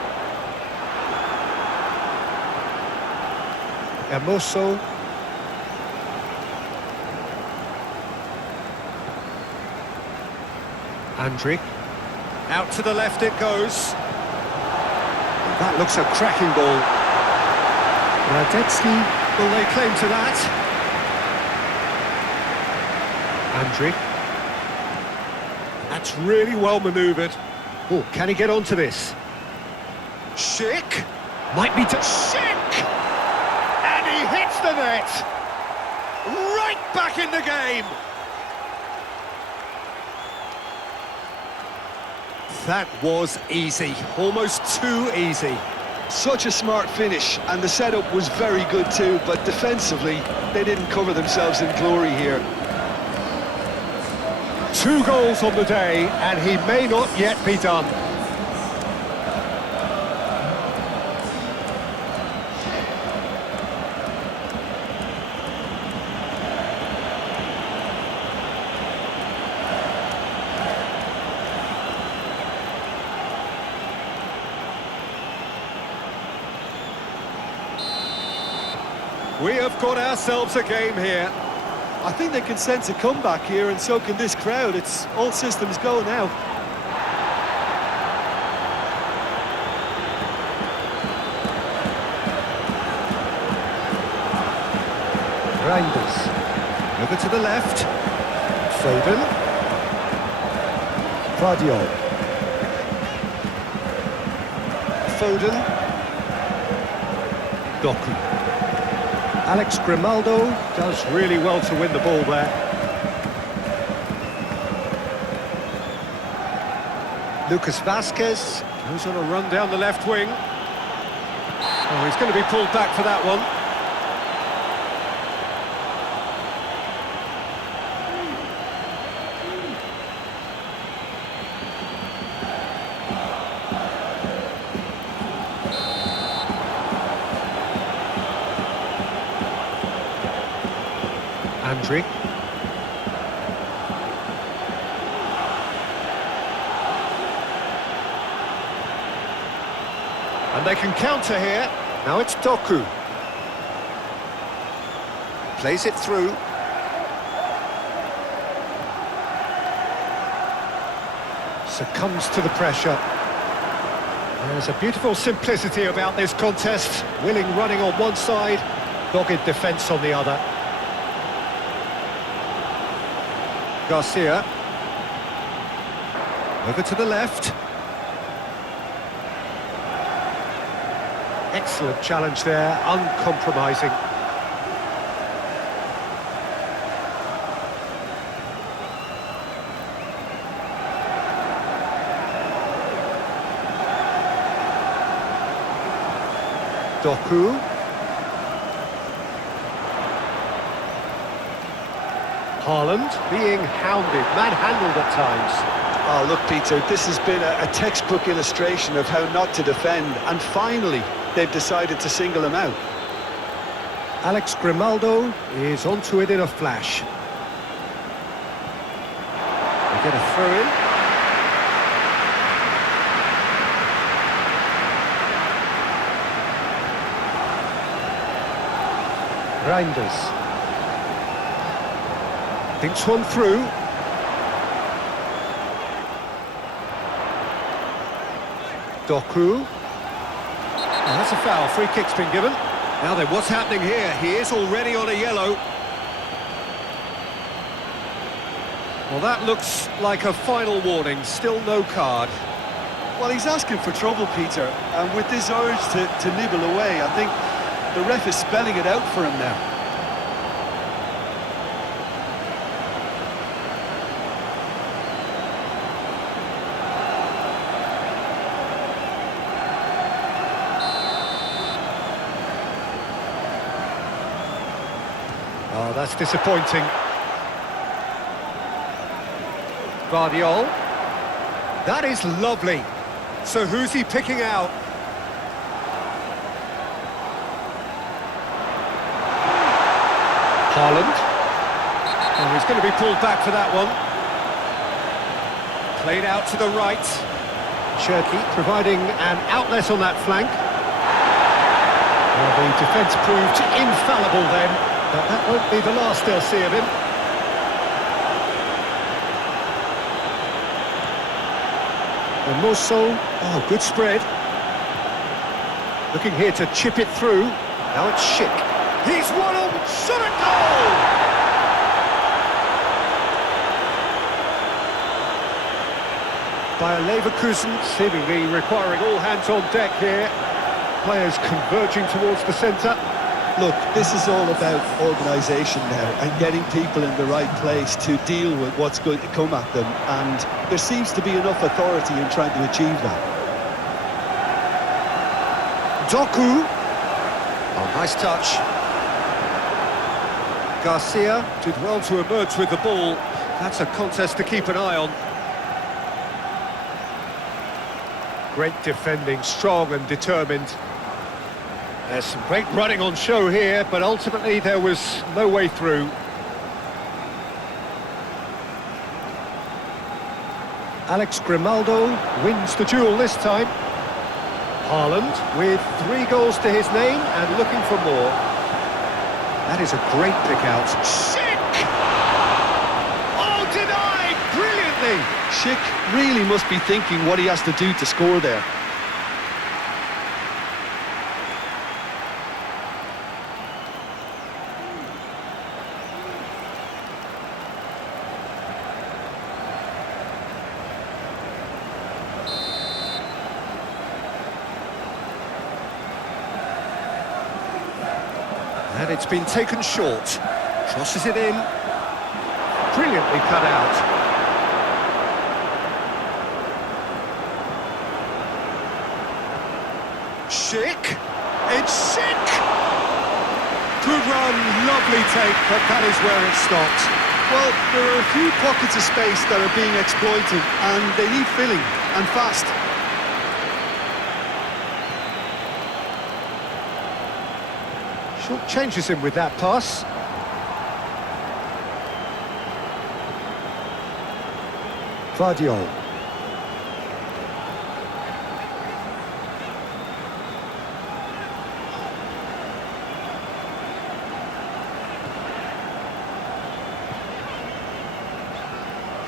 Hermoso. Andrić. Out to the left it goes. That looks a cracking ball. Radetzky, will they claim to that? Andrić. That's really well manoeuvred. Oh, can he get onto this? Schick. Might be to Schick! And he hits the net. Right back in the game. That was easy, almost too easy. Such a smart finish, and the setup was very good too, but defensively, they didn't cover themselves in glory here. 2 goals on the day, and he may not yet be done. We have got ourselves a game here. I think they can sense a comeback here, and so can this crowd. It's all systems go now. Reinders. Over to the left. Foden. Guardiola. Foden. Doku. Alex Grimaldo does really well to win the ball there. Lucas Vasquez Goes on a run down the left wing. Oh, he's going to be pulled back for that one. Andri. And they can counter here. Now it's Doku. Plays it through. Succumbs to the pressure. There's a beautiful simplicity about this contest. Willing running on one side, dogged defence on the other. Garcia. Over to the left. Excellent challenge there, uncompromising. Doku. Haaland being hounded, manhandled at times. Oh, look, Peter, this has been a textbook illustration of how not to defend, and finally, they've decided to single him out. Alex Grimaldo is onto it in a flash. They get a throw-in. Reinders. Thinks one through. Doku. Oh, that's a foul. Free kick's been given. Now then, what's happening here? He is already on a yellow. Well, that looks like a final warning. Still no card. Well, he's asking for trouble, Peter, and with this urge to nibble away, I think the ref is spelling it out for him now. Oh, that's disappointing. Guardiola. That is lovely. So who's he picking out? Haaland. Oh, he's going to be pulled back for that one. Played out to the right. Cherky providing an outlet on that flank. Well, the defence proved infallible then, but that won't be the last they'll see of him. And Mosso, oh, good spread. Looking here to chip it through. Now it's Schick. He's won him! Shot a goal! Bayer Leverkusen seemingly requiring all hands on deck here. Players converging towards the centre. Look, this is all about organisation now and getting people in the right place to deal with what's going to come at them, and there seems to be enough authority in trying to achieve that. Doku. Oh, nice touch. Garcia Did well to emerge with the ball. That's a contest to keep an eye on. Great defending, strong and determined. There's some great running on show here, but ultimately there was no way through. Alex Grimaldo wins the duel this time. Haaland with 3 goals to his name and looking for more. That is a great pick out. Schick! Oh, denied! Brilliantly! Schick really must be thinking what he has to do to score there. And it's been taken short. Crosses it in. Brilliantly cut out. Schick. It's Schick. Good run, lovely take, but that is where it stopped. Well, there are a few pockets of space that are being exploited, and they need filling, and fast. Short changes him with that pass. Vardiol.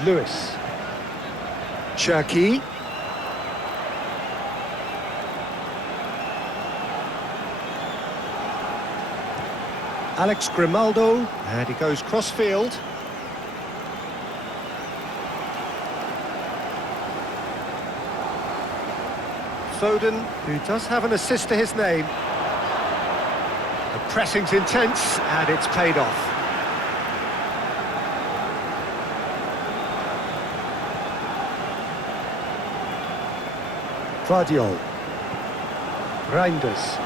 Lewis. Cherki. Alex Grimaldo, and he goes cross-field. Foden, who does have an assist to his name. The pressing's intense, and it's paid off. Vardiol. Reinders.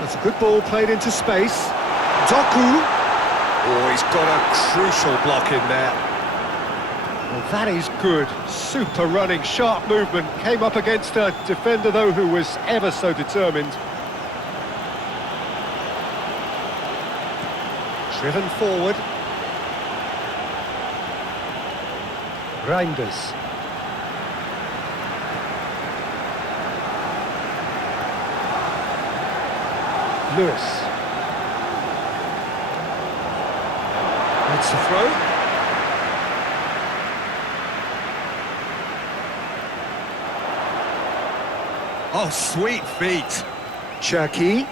That's a good ball played into space. Doku. Oh, he's got a crucial block in there. Well, that is good. Super running, sharp movement. Came up against a defender, though, who was ever so determined. Driven forward. Reinders. Lewis. That's a throw. Oh, sweet feet. Cherki.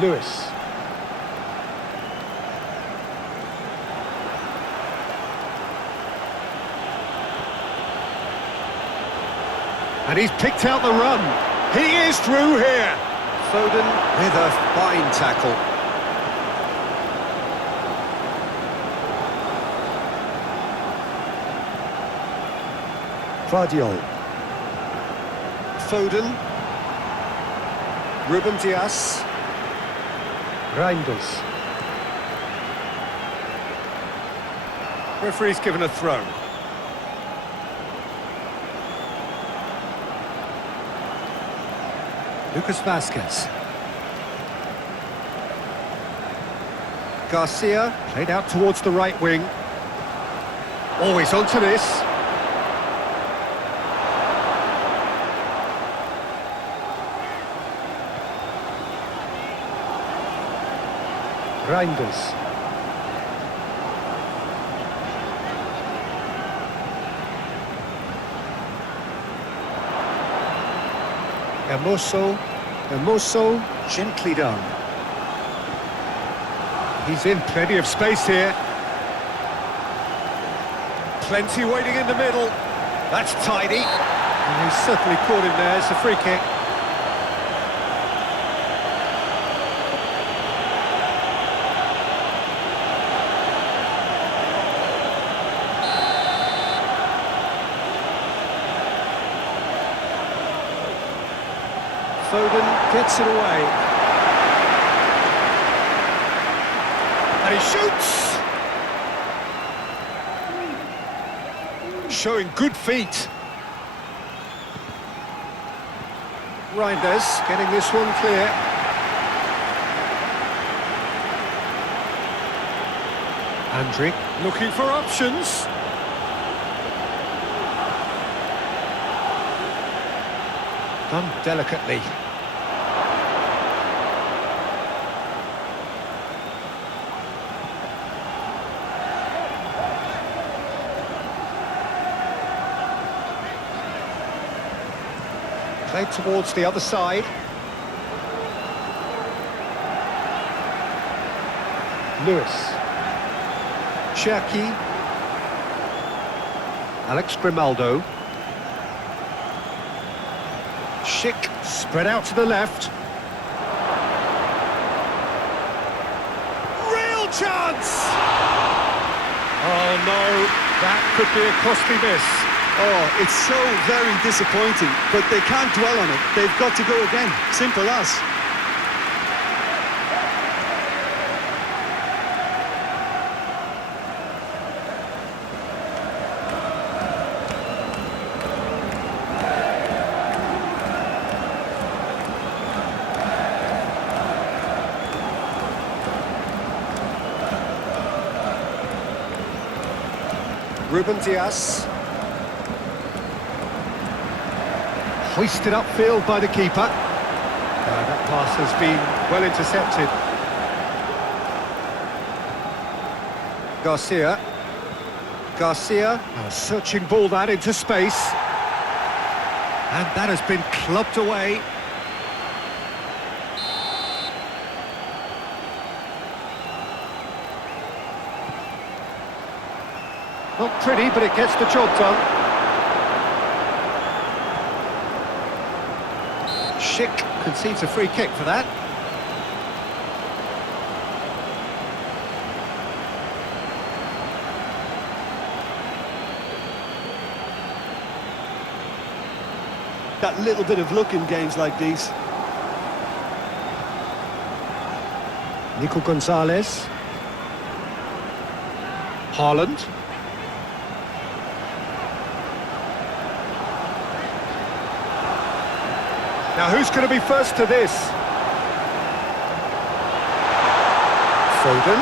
Lewis. And he's picked out the run. He is through here. Foden with a fine tackle. Vardiol. Foden. Ruben Dias. Reinders. Referee's given a throw. Lucas Vasquez. Garcia, played out towards the right wing. Always onto this. Reinders. Hermoso, gently done. He's in plenty of space here. Plenty waiting in the middle. That's tidy. And he's certainly caught him there. It's a free kick. Foden gets it away. And he shoots! Showing good feet. Reinders getting this one clear. Andrick looking for options. Done delicately. Played towards the other side. Lewis. Cherki. Alex Grimaldo. Schick, spread out to the left. Real chance! Oh no, that could be a costly miss. Oh, it's so very disappointing, but they can't dwell on it. They've got to go again. Simple as. Ruben Dias. Hoisted upfield by the keeper. That pass has been well intercepted. Garcia. A searching ball that into space. And that has been clubbed away. Not pretty, but it gets the job done. Schick concedes a free kick for that. That little bit of luck in games like these. Nico Gonzalez. Haaland. Now, who's going to be first to this? Foden.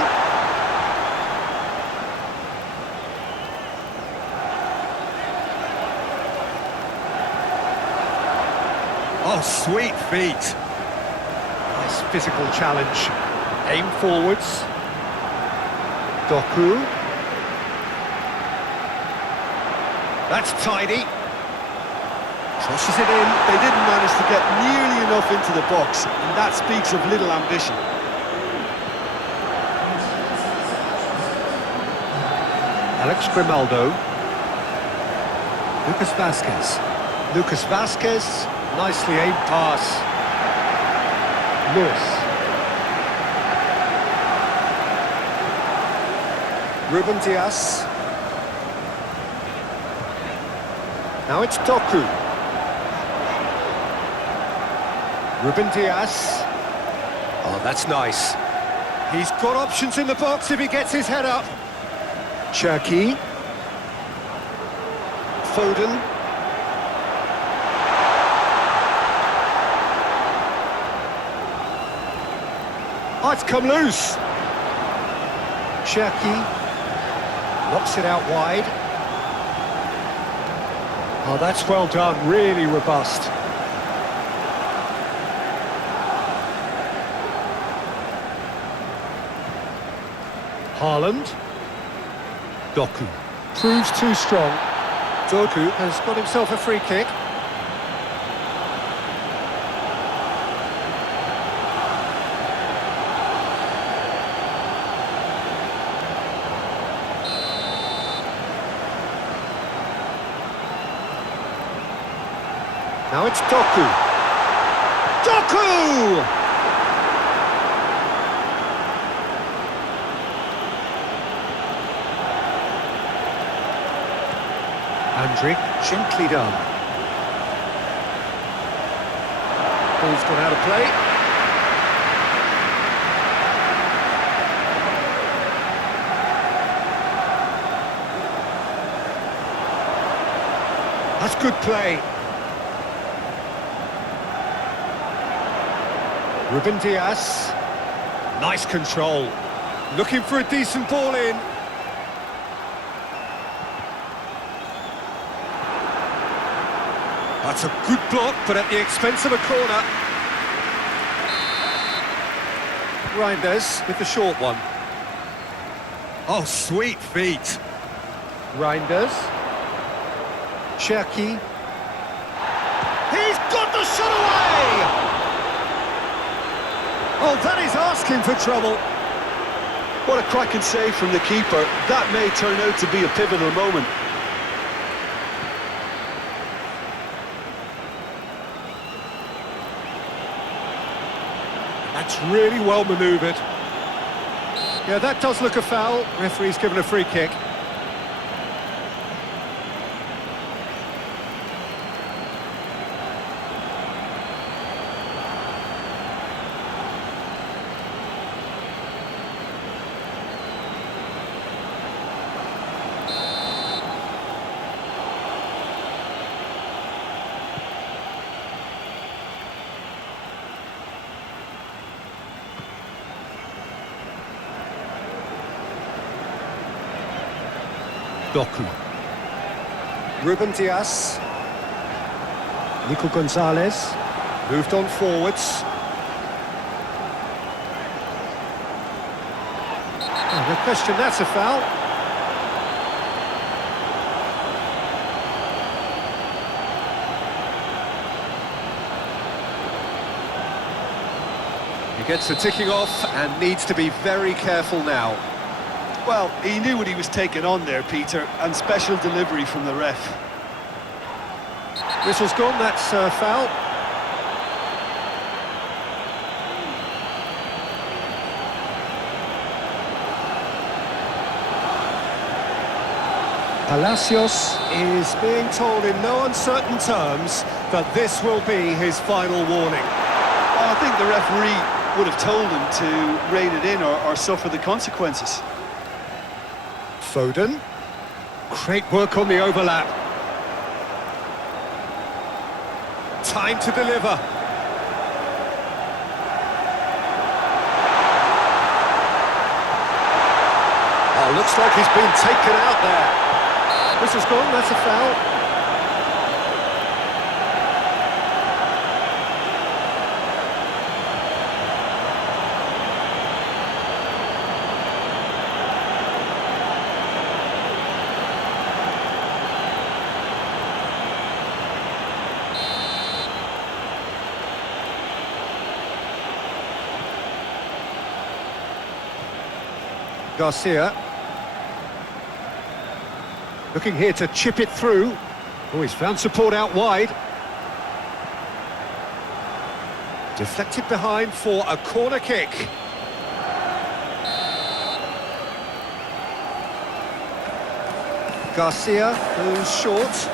Oh, sweet feet. Nice physical challenge. Aim forwards. Doku. That's tidy. Crosses it in. They didn't manage to get nearly enough into the box, and that speaks of little ambition. Alex Grimaldo. Lucas Vasquez. Nicely aimed pass. Lewis. Ruben Dias. Now it's Doku. Ruben Dias. Oh, that's nice. He's got options in the box if he gets his head up. Cherki. Foden. Oh, it's come loose. Cherki. Knocks it out wide. Oh, that's well done. Really robust. Haaland. Doku. Proves too strong. Doku has got himself a free kick. Now it's Doku. Doku! Andriy, gently done. Ball's gone out of play. That's good play. Ruben Dias. Nice control. Looking for a decent ball in. That's a good block, but at the expense of a corner. Reinders with the short one. Oh, sweet feet. Reinders. Cherki. He's got the shot away! Oh, that is asking for trouble. What a cracking save from the keeper. That may turn out to be a pivotal moment. That's really well manoeuvred. Yeah, that does look a foul. Referee's given a free kick. Doku. Ruben Dias. Nico Gonzalez. Moved on forwards. Oh, no question, that's a foul. He gets the ticking off and needs to be very careful now. Well, he knew what he was taking on there, Peter, and special delivery from the ref. Whistle's gone, that's a foul. Palacios is being told in no uncertain terms that this will be his final warning. Well, I think the referee would have told him to rein it in or suffer the consequences. Foden. Great work on the overlap. Time to deliver. Oh, looks like he's been taken out there. Whistle's gone, that's a foul. Garcia. Looking here to chip it through. Oh, he's found support out wide. Deflected behind for a corner kick. Garcia goes short.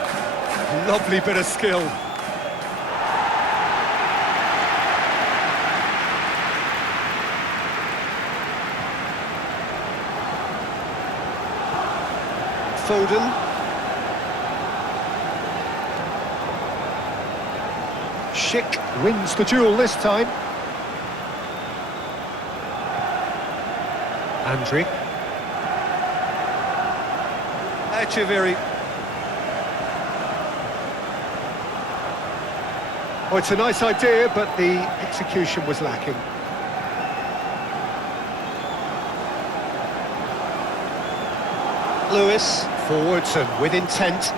Lovely bit of skill. Foden. Schick wins the duel this time. Andriy. Echeverry. Oh, it's a nice idea, but the execution was lacking. Lewis, forwards and with intent.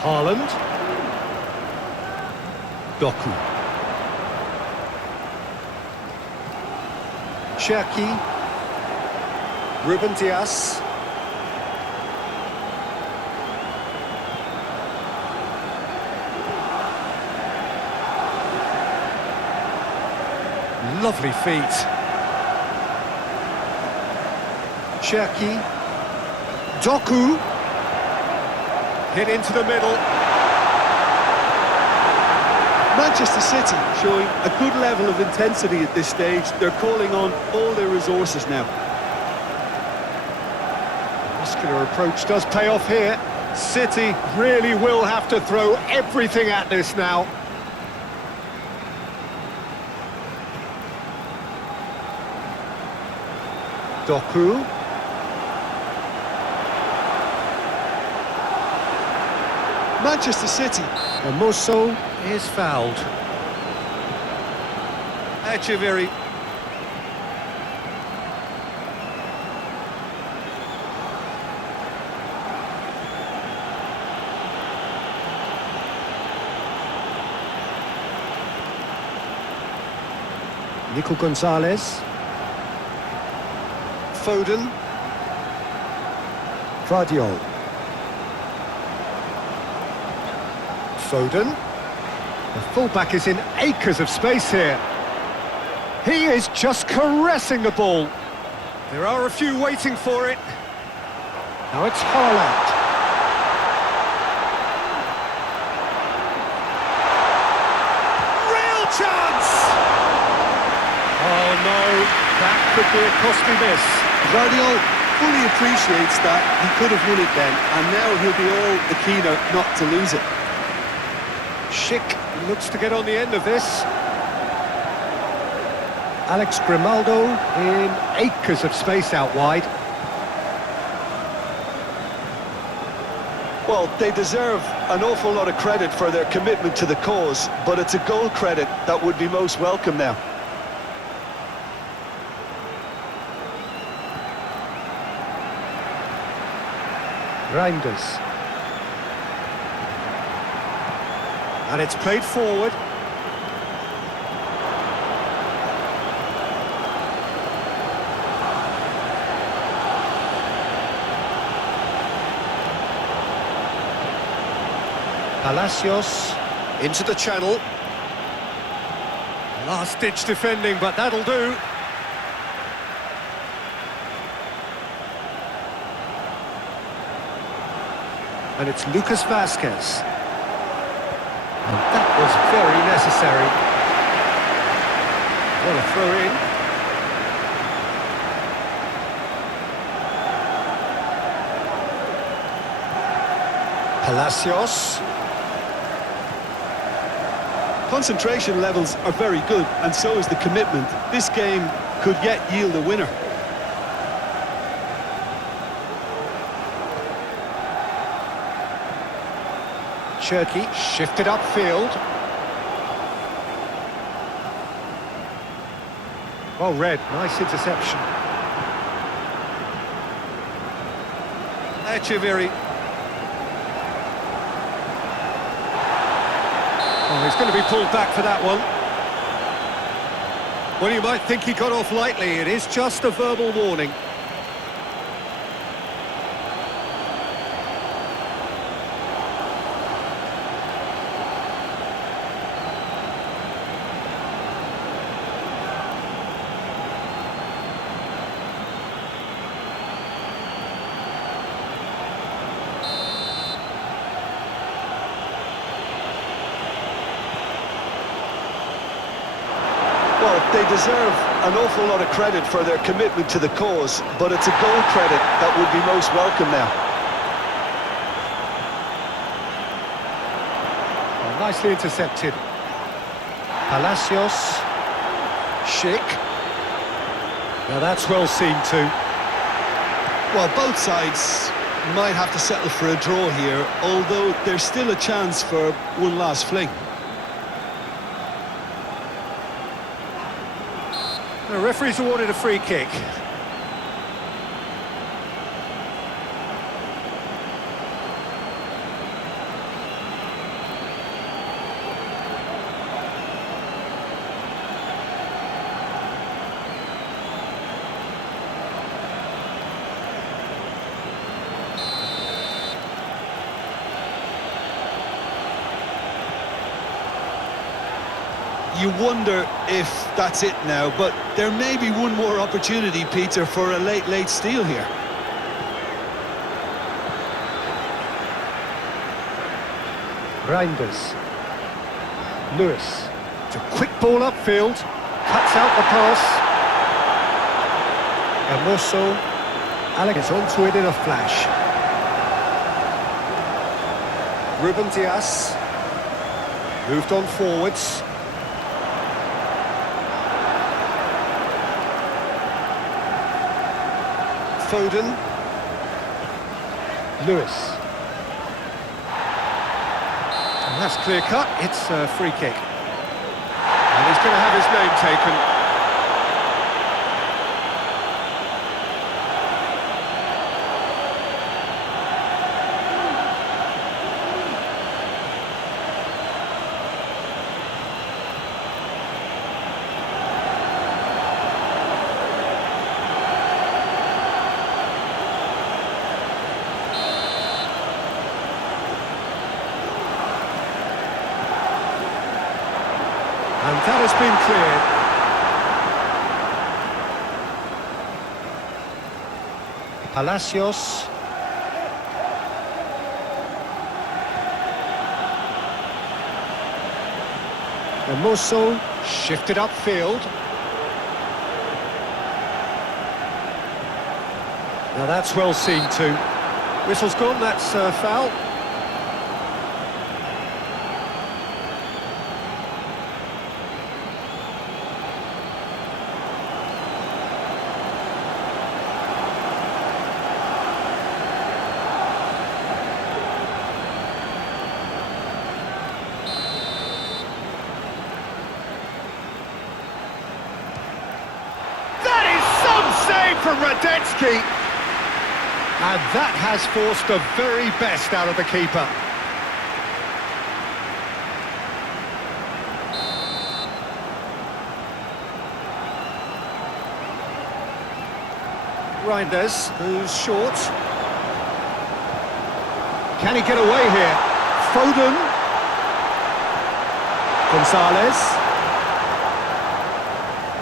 Haaland. Doku. Cherki. Ruben Dias. Lovely feet. Cherki. Doku. Hit into the middle. Manchester City showing a good level of intensity at this stage. They're calling on all their resources now. Muscular approach does pay off here. City really will have to throw everything at this now. Doku. Manchester City. And Musso is fouled. Echeverry. Nico Gonzalez. Foden. Guardiola. Foden. The fullback is in acres of space here. He is just caressing the ball. There are a few waiting for it. Now it's Haaland. Real chance! Oh no, that could be a costly miss. Guardiola fully appreciates that he could have won it then, and now he'll be all the keener not to lose it. Schick looks to get on the end of this. Alex Grimaldo in acres of space out wide. Well, they deserve an awful lot of credit for their commitment to the cause, but it's a goal credit that would be most welcome now. Reinders. And it's played forward. Palacios into the channel. Last-ditch defending, but that'll do. And it's Lucas Vazquez. And that was very necessary. What a throw-in. Palacios. Concentration levels are very good, and so is the commitment. This game could yet yield a winner. Cherky shifted upfield. Well read, nice interception. Echeverry. Oh, he's going to be pulled back for that one. Well, you might think he got off lightly. It is just a verbal warning. Well, they deserve an awful lot of credit for their commitment to the cause, but it's a goal credit that would be most welcome now. Oh, nicely intercepted. Palacios. Schick. Now that's well seen too. Well, both sides might have to settle for a draw here, although there's still a chance for one last fling. The referee's awarded a free kick. You wonder if that's it now, but there may be one more opportunity, Peter, for a late steal here. Reinders. Lewis. It's a quick ball upfield. Cuts out the pass. Hermoso. Alex is onto it in a flash. Ruben Diaz. Moved on forwards. Foden. Lewis. That's clear-cut. It's a free kick. And he's going to have his name taken. And that has been cleared. Palacios. Hermoso shifted upfield. Now that's well seen too. Whistle's gone, that's a foul. From Radetzky. And that has forced the very best out of the keeper. Reinders, who's short. Can he get away here? Foden. Gonzalez.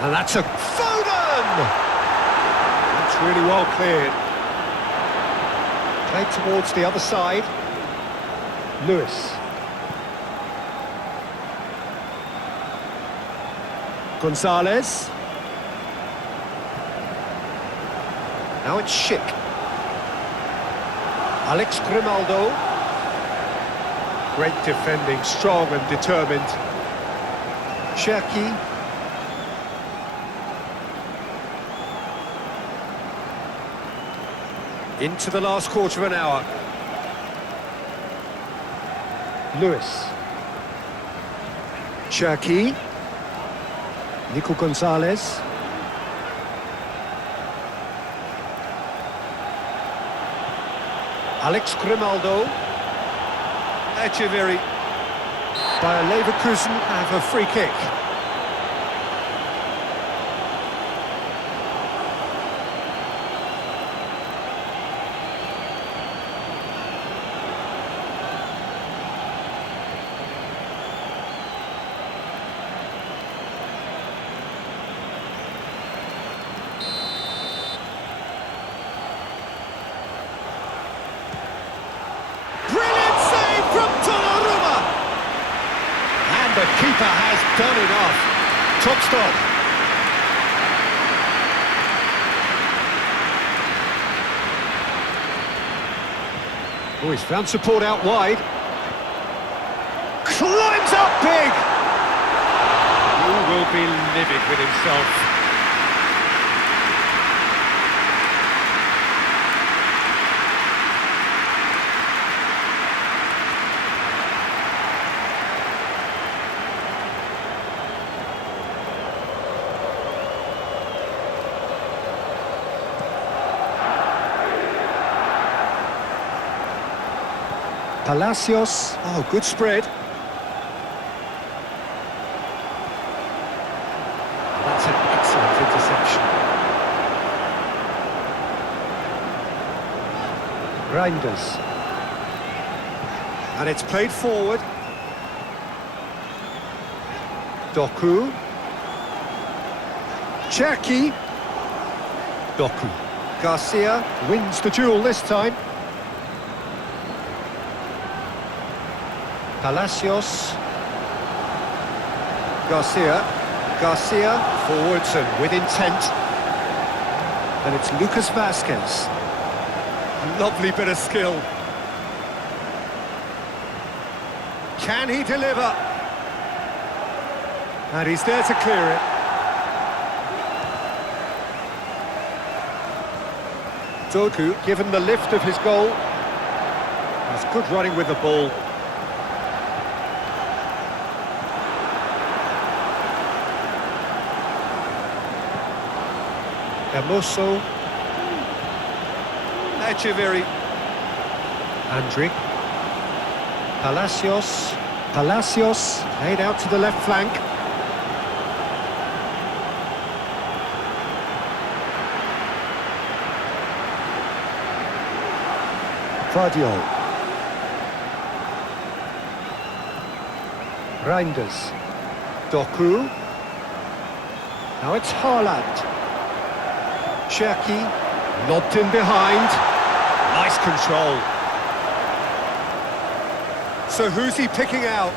And that's a Foden! Really well cleared. Played towards the other side. Lewis. Gonzalez. Now it's Schick. Alex Grimaldo. Great defending, strong and determined. Cherki. Into the last quarter of an hour. Lewis. Cherki. Nico Gonzalez. Alex Grimaldo. Echeverry. Bayer Leverkusen have a free kick. The keeper has done enough. Top stop. Oh, he's found support out wide. Climbs up big. He will be livid with himself. Palacios. Oh, good spread. That's an excellent interception. Reinders. And it's played forward. Doku. Cherki. Doku. Garcia wins the duel this time. Palacios. Garcia forwards and with intent. And it's Lucas Vazquez. Lovely bit of skill. Can he deliver? And he's there to clear it. Doku, given the lift of his goal. That's good running with the ball. Hermoso. Echeverri. Andrick. Palacios. Palacios. Played out to the left flank. Vardiol. Reinders. Doku. Now it's Haaland. Cherki. Lobbed in behind. Nice control. So who's he picking out?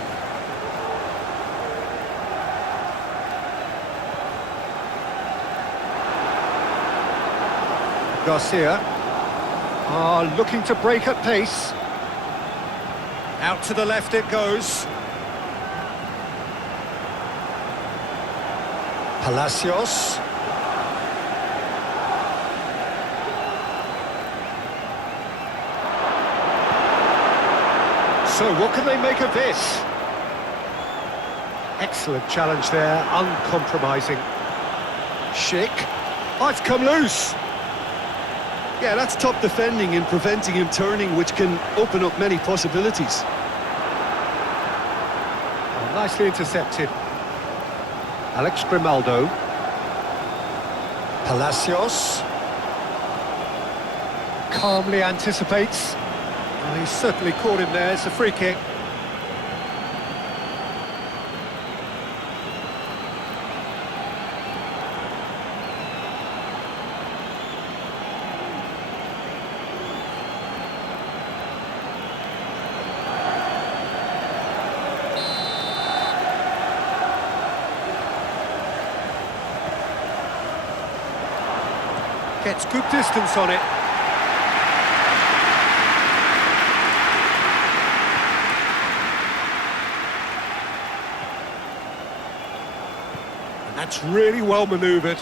Garcia. Looking to break at pace. Out to the left it goes. Palacios. So what can they make of this? Excellent challenge there, uncompromising. Schick. Oh, it's come loose. Yeah, that's top defending and preventing him turning, which can open up many possibilities. Oh, nicely intercepted. Alex Grimaldo. Palacios. Calmly anticipates. Oh, he's certainly caught him there. It's a free kick. Gets good distance on it. And that's really well manoeuvred.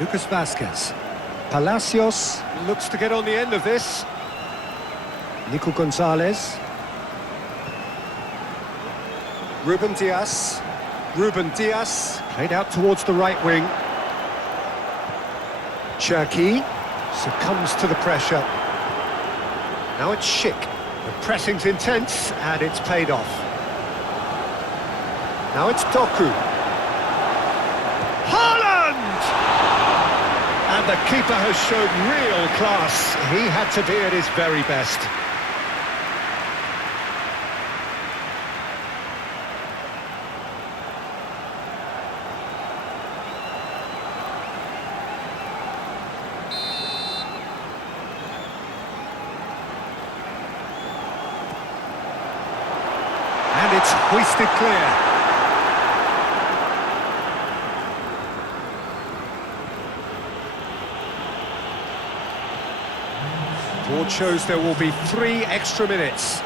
Lucas Vazquez. Palacios looks to get on the end of this. Nico Gonzalez. Ruben Diaz. Ruben Diaz played out towards the right wing. Cherki succumbs to the pressure. Now it's Schick. The pressing's intense and it's paid off. Now it's Doku. Haaland! And the keeper has shown real class. He had to be at his very best. It's hoisted clear. Board shows there will be 3 extra minutes.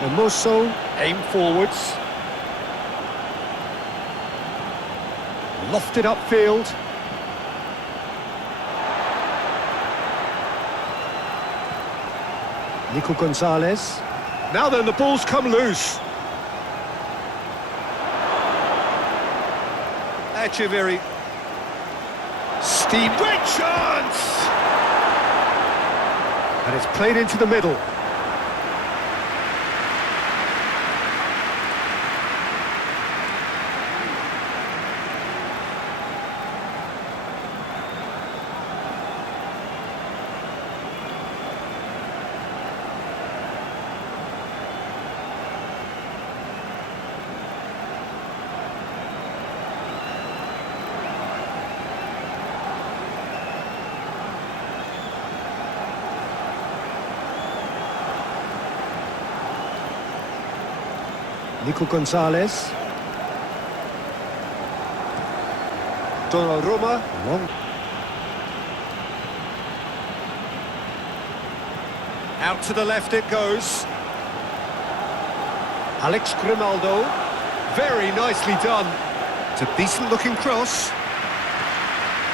Hermoso, aim forwards. Lofted upfield. Nico Gonzalez. Now then, the ball's come loose. Echeverri. Steve, great chance! And it's played into the middle. Nico Gonzalez. Donnarumma. Long. Out to the left it goes. Alex Grimaldo. Very nicely done. It's a decent looking cross.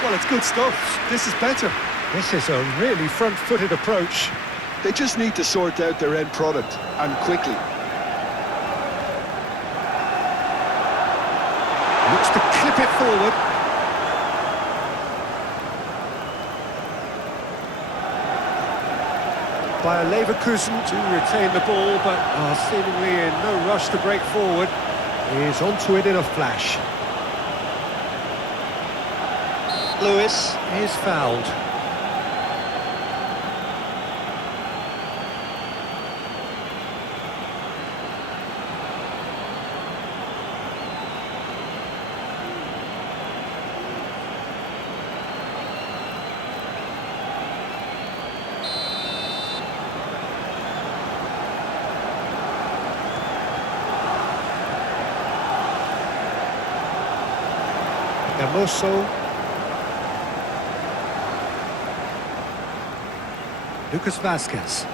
Well, it's good stuff. This is better. This is a really front-footed approach. They just need to sort out their end product, and quickly. looks to clip it forward. Bayer Leverkusen to retain the ball, but are seemingly in no rush to break forward. Is onto it in a flash. Lewis is fouled. Hermoso. Lucas Vazquez.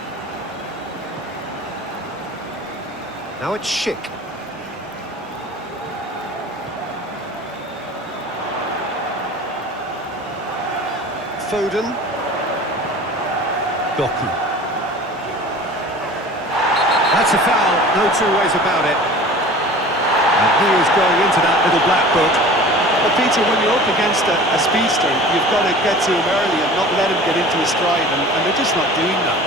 Now it's Schick. Foden. Doku. That's a foul, no two ways about it. And he is going into that little black book. But Peter, when you're up against a speedster, you've got to get to him early and not let him get into his stride, and they're just not doing that.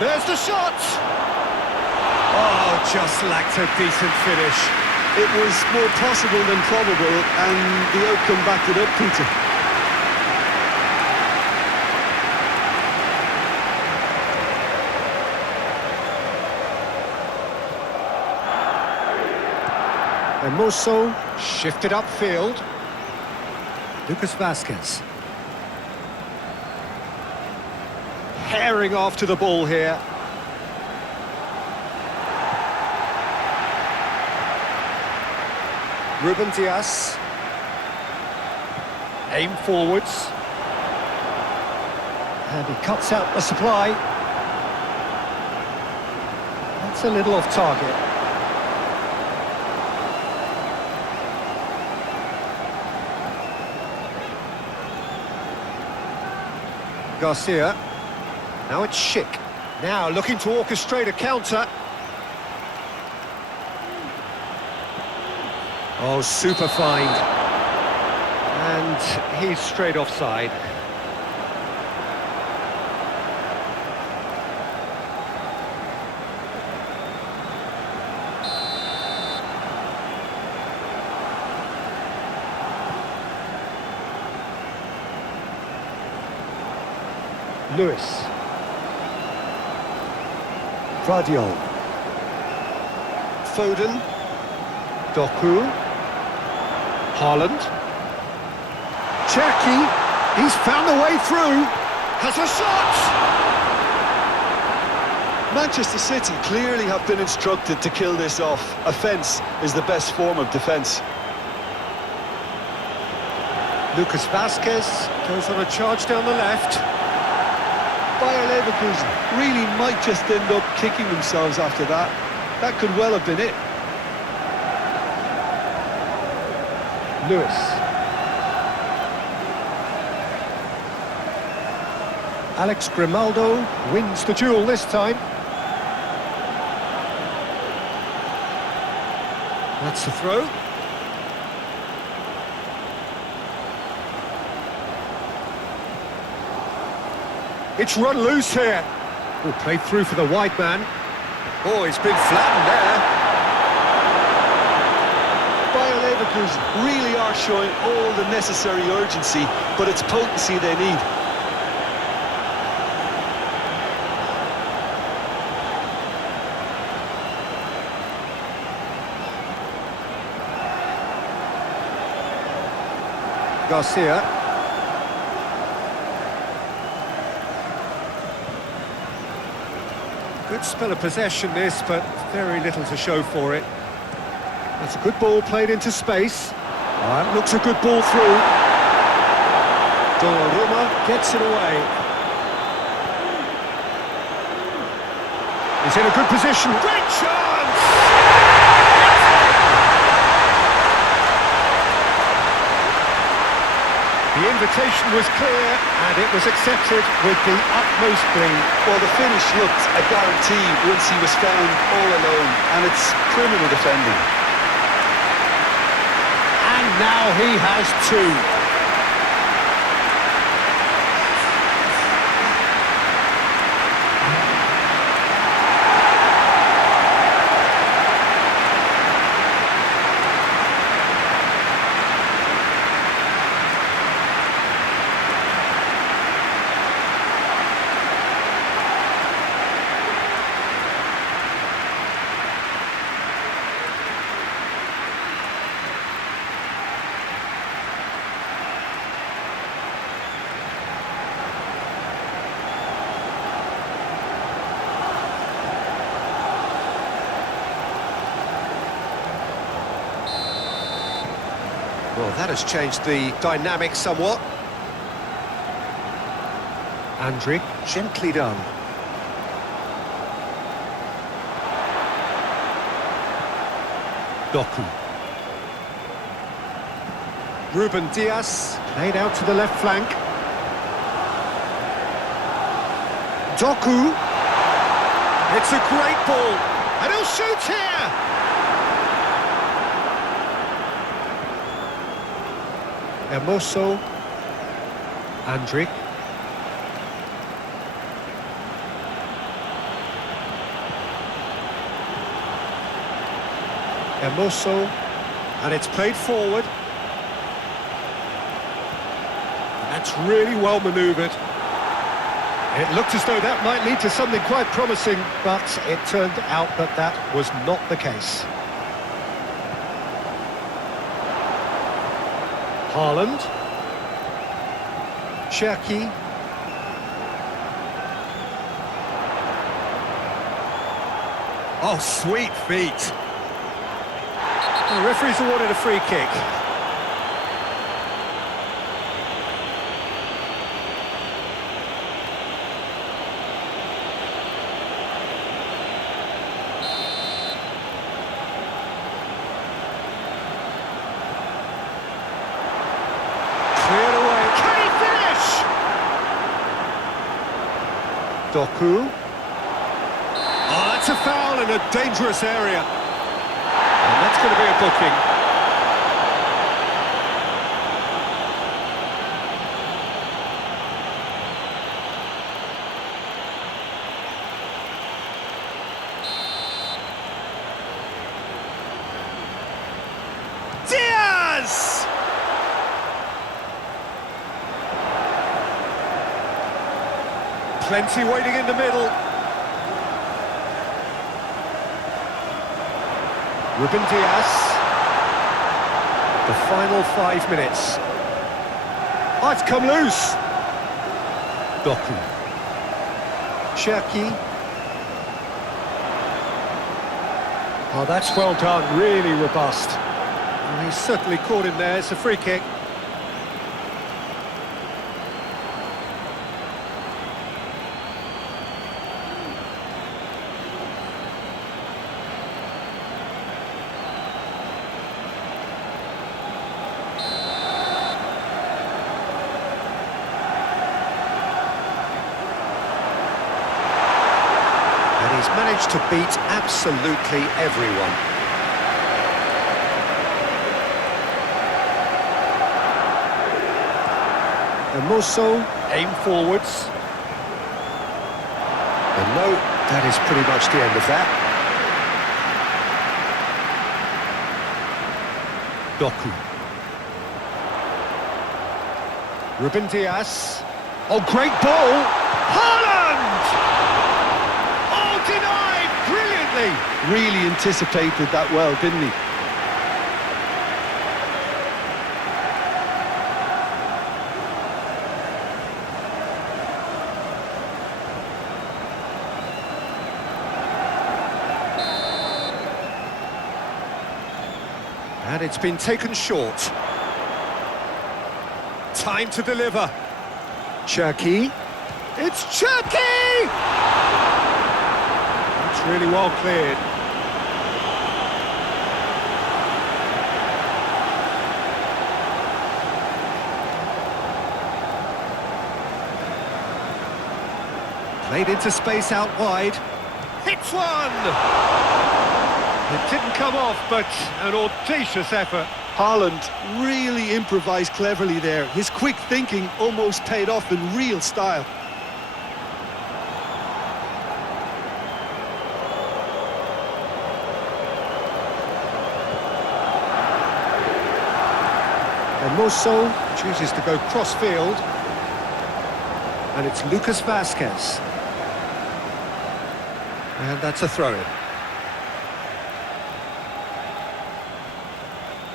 There's the shot! Oh, just lacked a decent finish. It was more possible than probable, and the outcome backed it up, Peter. Hermoso shifted upfield. Lucas Vazquez. Herring after the ball here. Ruben Dias. Aim forwards. And he cuts out the supply. That's a little off target. Garcia. Now it's Schick. Now looking to orchestrate a counter. Oh, super find. And he's straight offside. Lewis. Vardiol. Foden. Doku. Haaland. Cherki, he's found a way through, has a shot! Manchester City clearly have been instructed to kill this off. Offence is the best form of defence. Lucas Vazquez goes on a charge down the left. Bayer Leverkusen really might just end up kicking themselves after that. That could well have been it. Lewis. Alex Grimaldo wins the duel this time. That's the throw. It's run loose here. Oh, played through for the wide man. Oh, he's been flattened there. Bayer Leverkusen really are showing all the necessary urgency, but it's potency they need. Garcia. Good spell of possession this, but very little to show for it. That's a good ball played into space. That looks a good ball through. Donnarumma gets it away. He's in a good position. Great chance! invitation was clear, and it was accepted with the utmost glee. Well, the finish looked a guarantee once he was found all alone, and it's criminal defending. And now he has two. Well, that has changed the dynamic somewhat. Andrić, gently done. Doku. Ruben Dias, played out to the left flank. Doku. It's a great ball, and he'll shoot here! Hermoso, Andrić, Hermoso, and it's played forward. And that's really well manoeuvred. It looked as though that might lead to something quite promising, but it turned out that that was not the case. Haaland, Cherki, oh, sweet feet. The referee's awarded a free kick. Doku. Oh, that's a foul in a dangerous area. And that's going to be a booking. Diaz! Plenty waiting in the middle. Ruben Dias. The final 5 minutes. Oh, it's come loose. Doku. Cherki. Oh, that's well done, really robust. And he's certainly caught him there. It's a free kick. He's managed to beat absolutely everyone. Hermoso, aim forwards. And no, that is pretty much the end of that. Doku. Ruben Dias. Oh, great ball! Haaland! Denied brilliantly. Really anticipated that well, didn't he? And it's been taken short. Time to deliver. Cherki. It's Cherki! Really well cleared. Made into space out wide. Hits one! It didn't come off, but an audacious effort. Haaland really improvised cleverly there. His quick thinking almost paid off in real style. And Mosso chooses to go cross-field. And it's Lucas Vazquez. And that's a throw-in.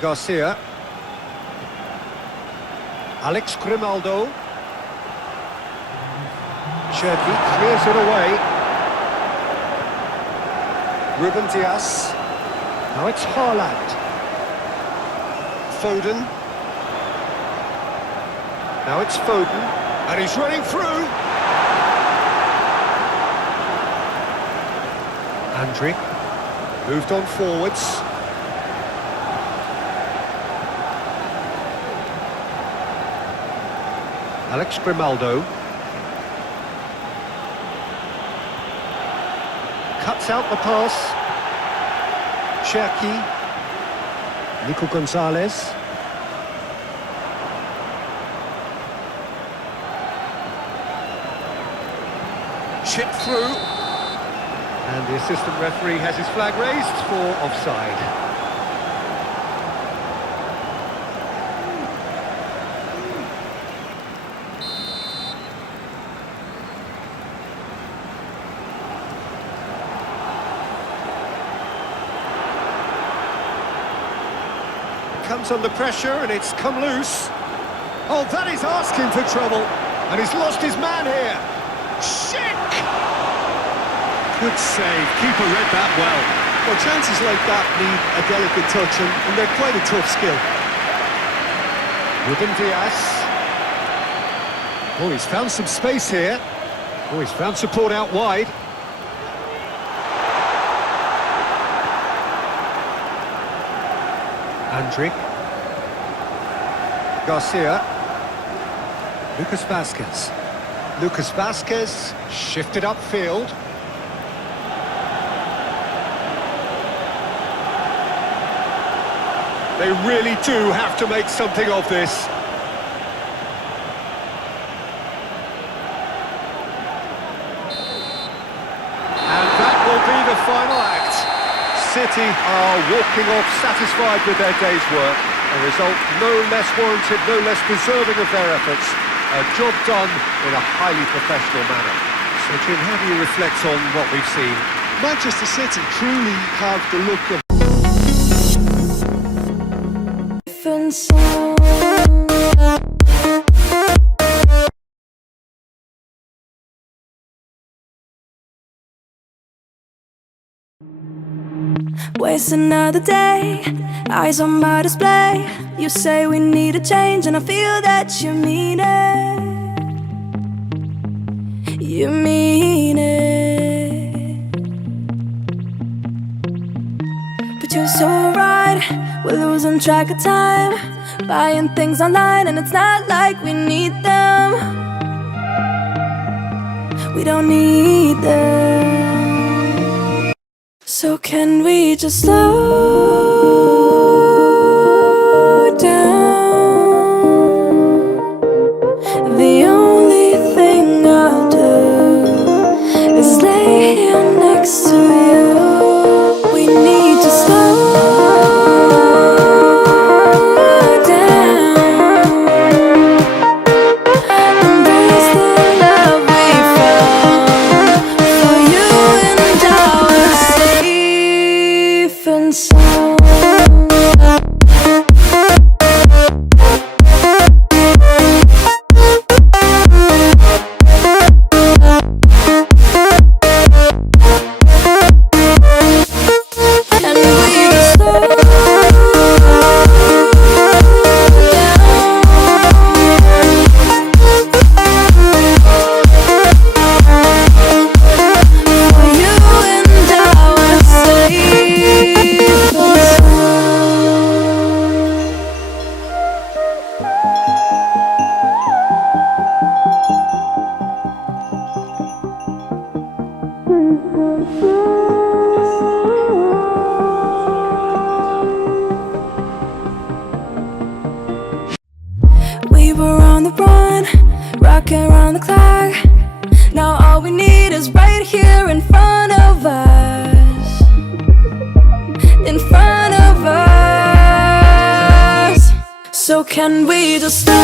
Garcia. Alex Grimaldo. Cherki clears it away. Ruben Dias. Now it's Haaland. Foden. Now it's Foden. And he's running through. Andrick. Moved on forwards. Alex Grimaldo. Cuts out the pass. Cherki. Nico Gonzalez. Chip through. And the assistant referee has his flag raised for offside. Comes under pressure and it's come loose. Oh, that is asking for trouble. And he's lost his man here. Schick! Good save. Keeper read that well. Well, chances like that need a delicate touch, and they're quite a tough skill. Ruben Dias. Oh, he's found some space here. Oh, he's found support out wide. Andrick. Garcia. Lucas Vazquez. Lucas Vazquez shifted upfield. They really do have to make something of this. And that will be the final act. City are walking off satisfied with their day's work. A result no less warranted, no less deserving of their efforts. A job done in a highly professional manner. So, Jim, how do you reflect on what we've seen? Manchester City truly have the look of different sound. Waste another day, eyes on my display. You say we need a change, and I feel that you mean it. You mean it. But you're so right, we're losing track of time, buying things online, and it's not like we need them. We don't need them. So can we just slow down? The only thing I'll do is lay here next to you. We need to slow down. Embrace the love we found for you and I. Safe and sound. rocking around the clock. Now all we need is right here in front of us. In front of us. So can we just stop?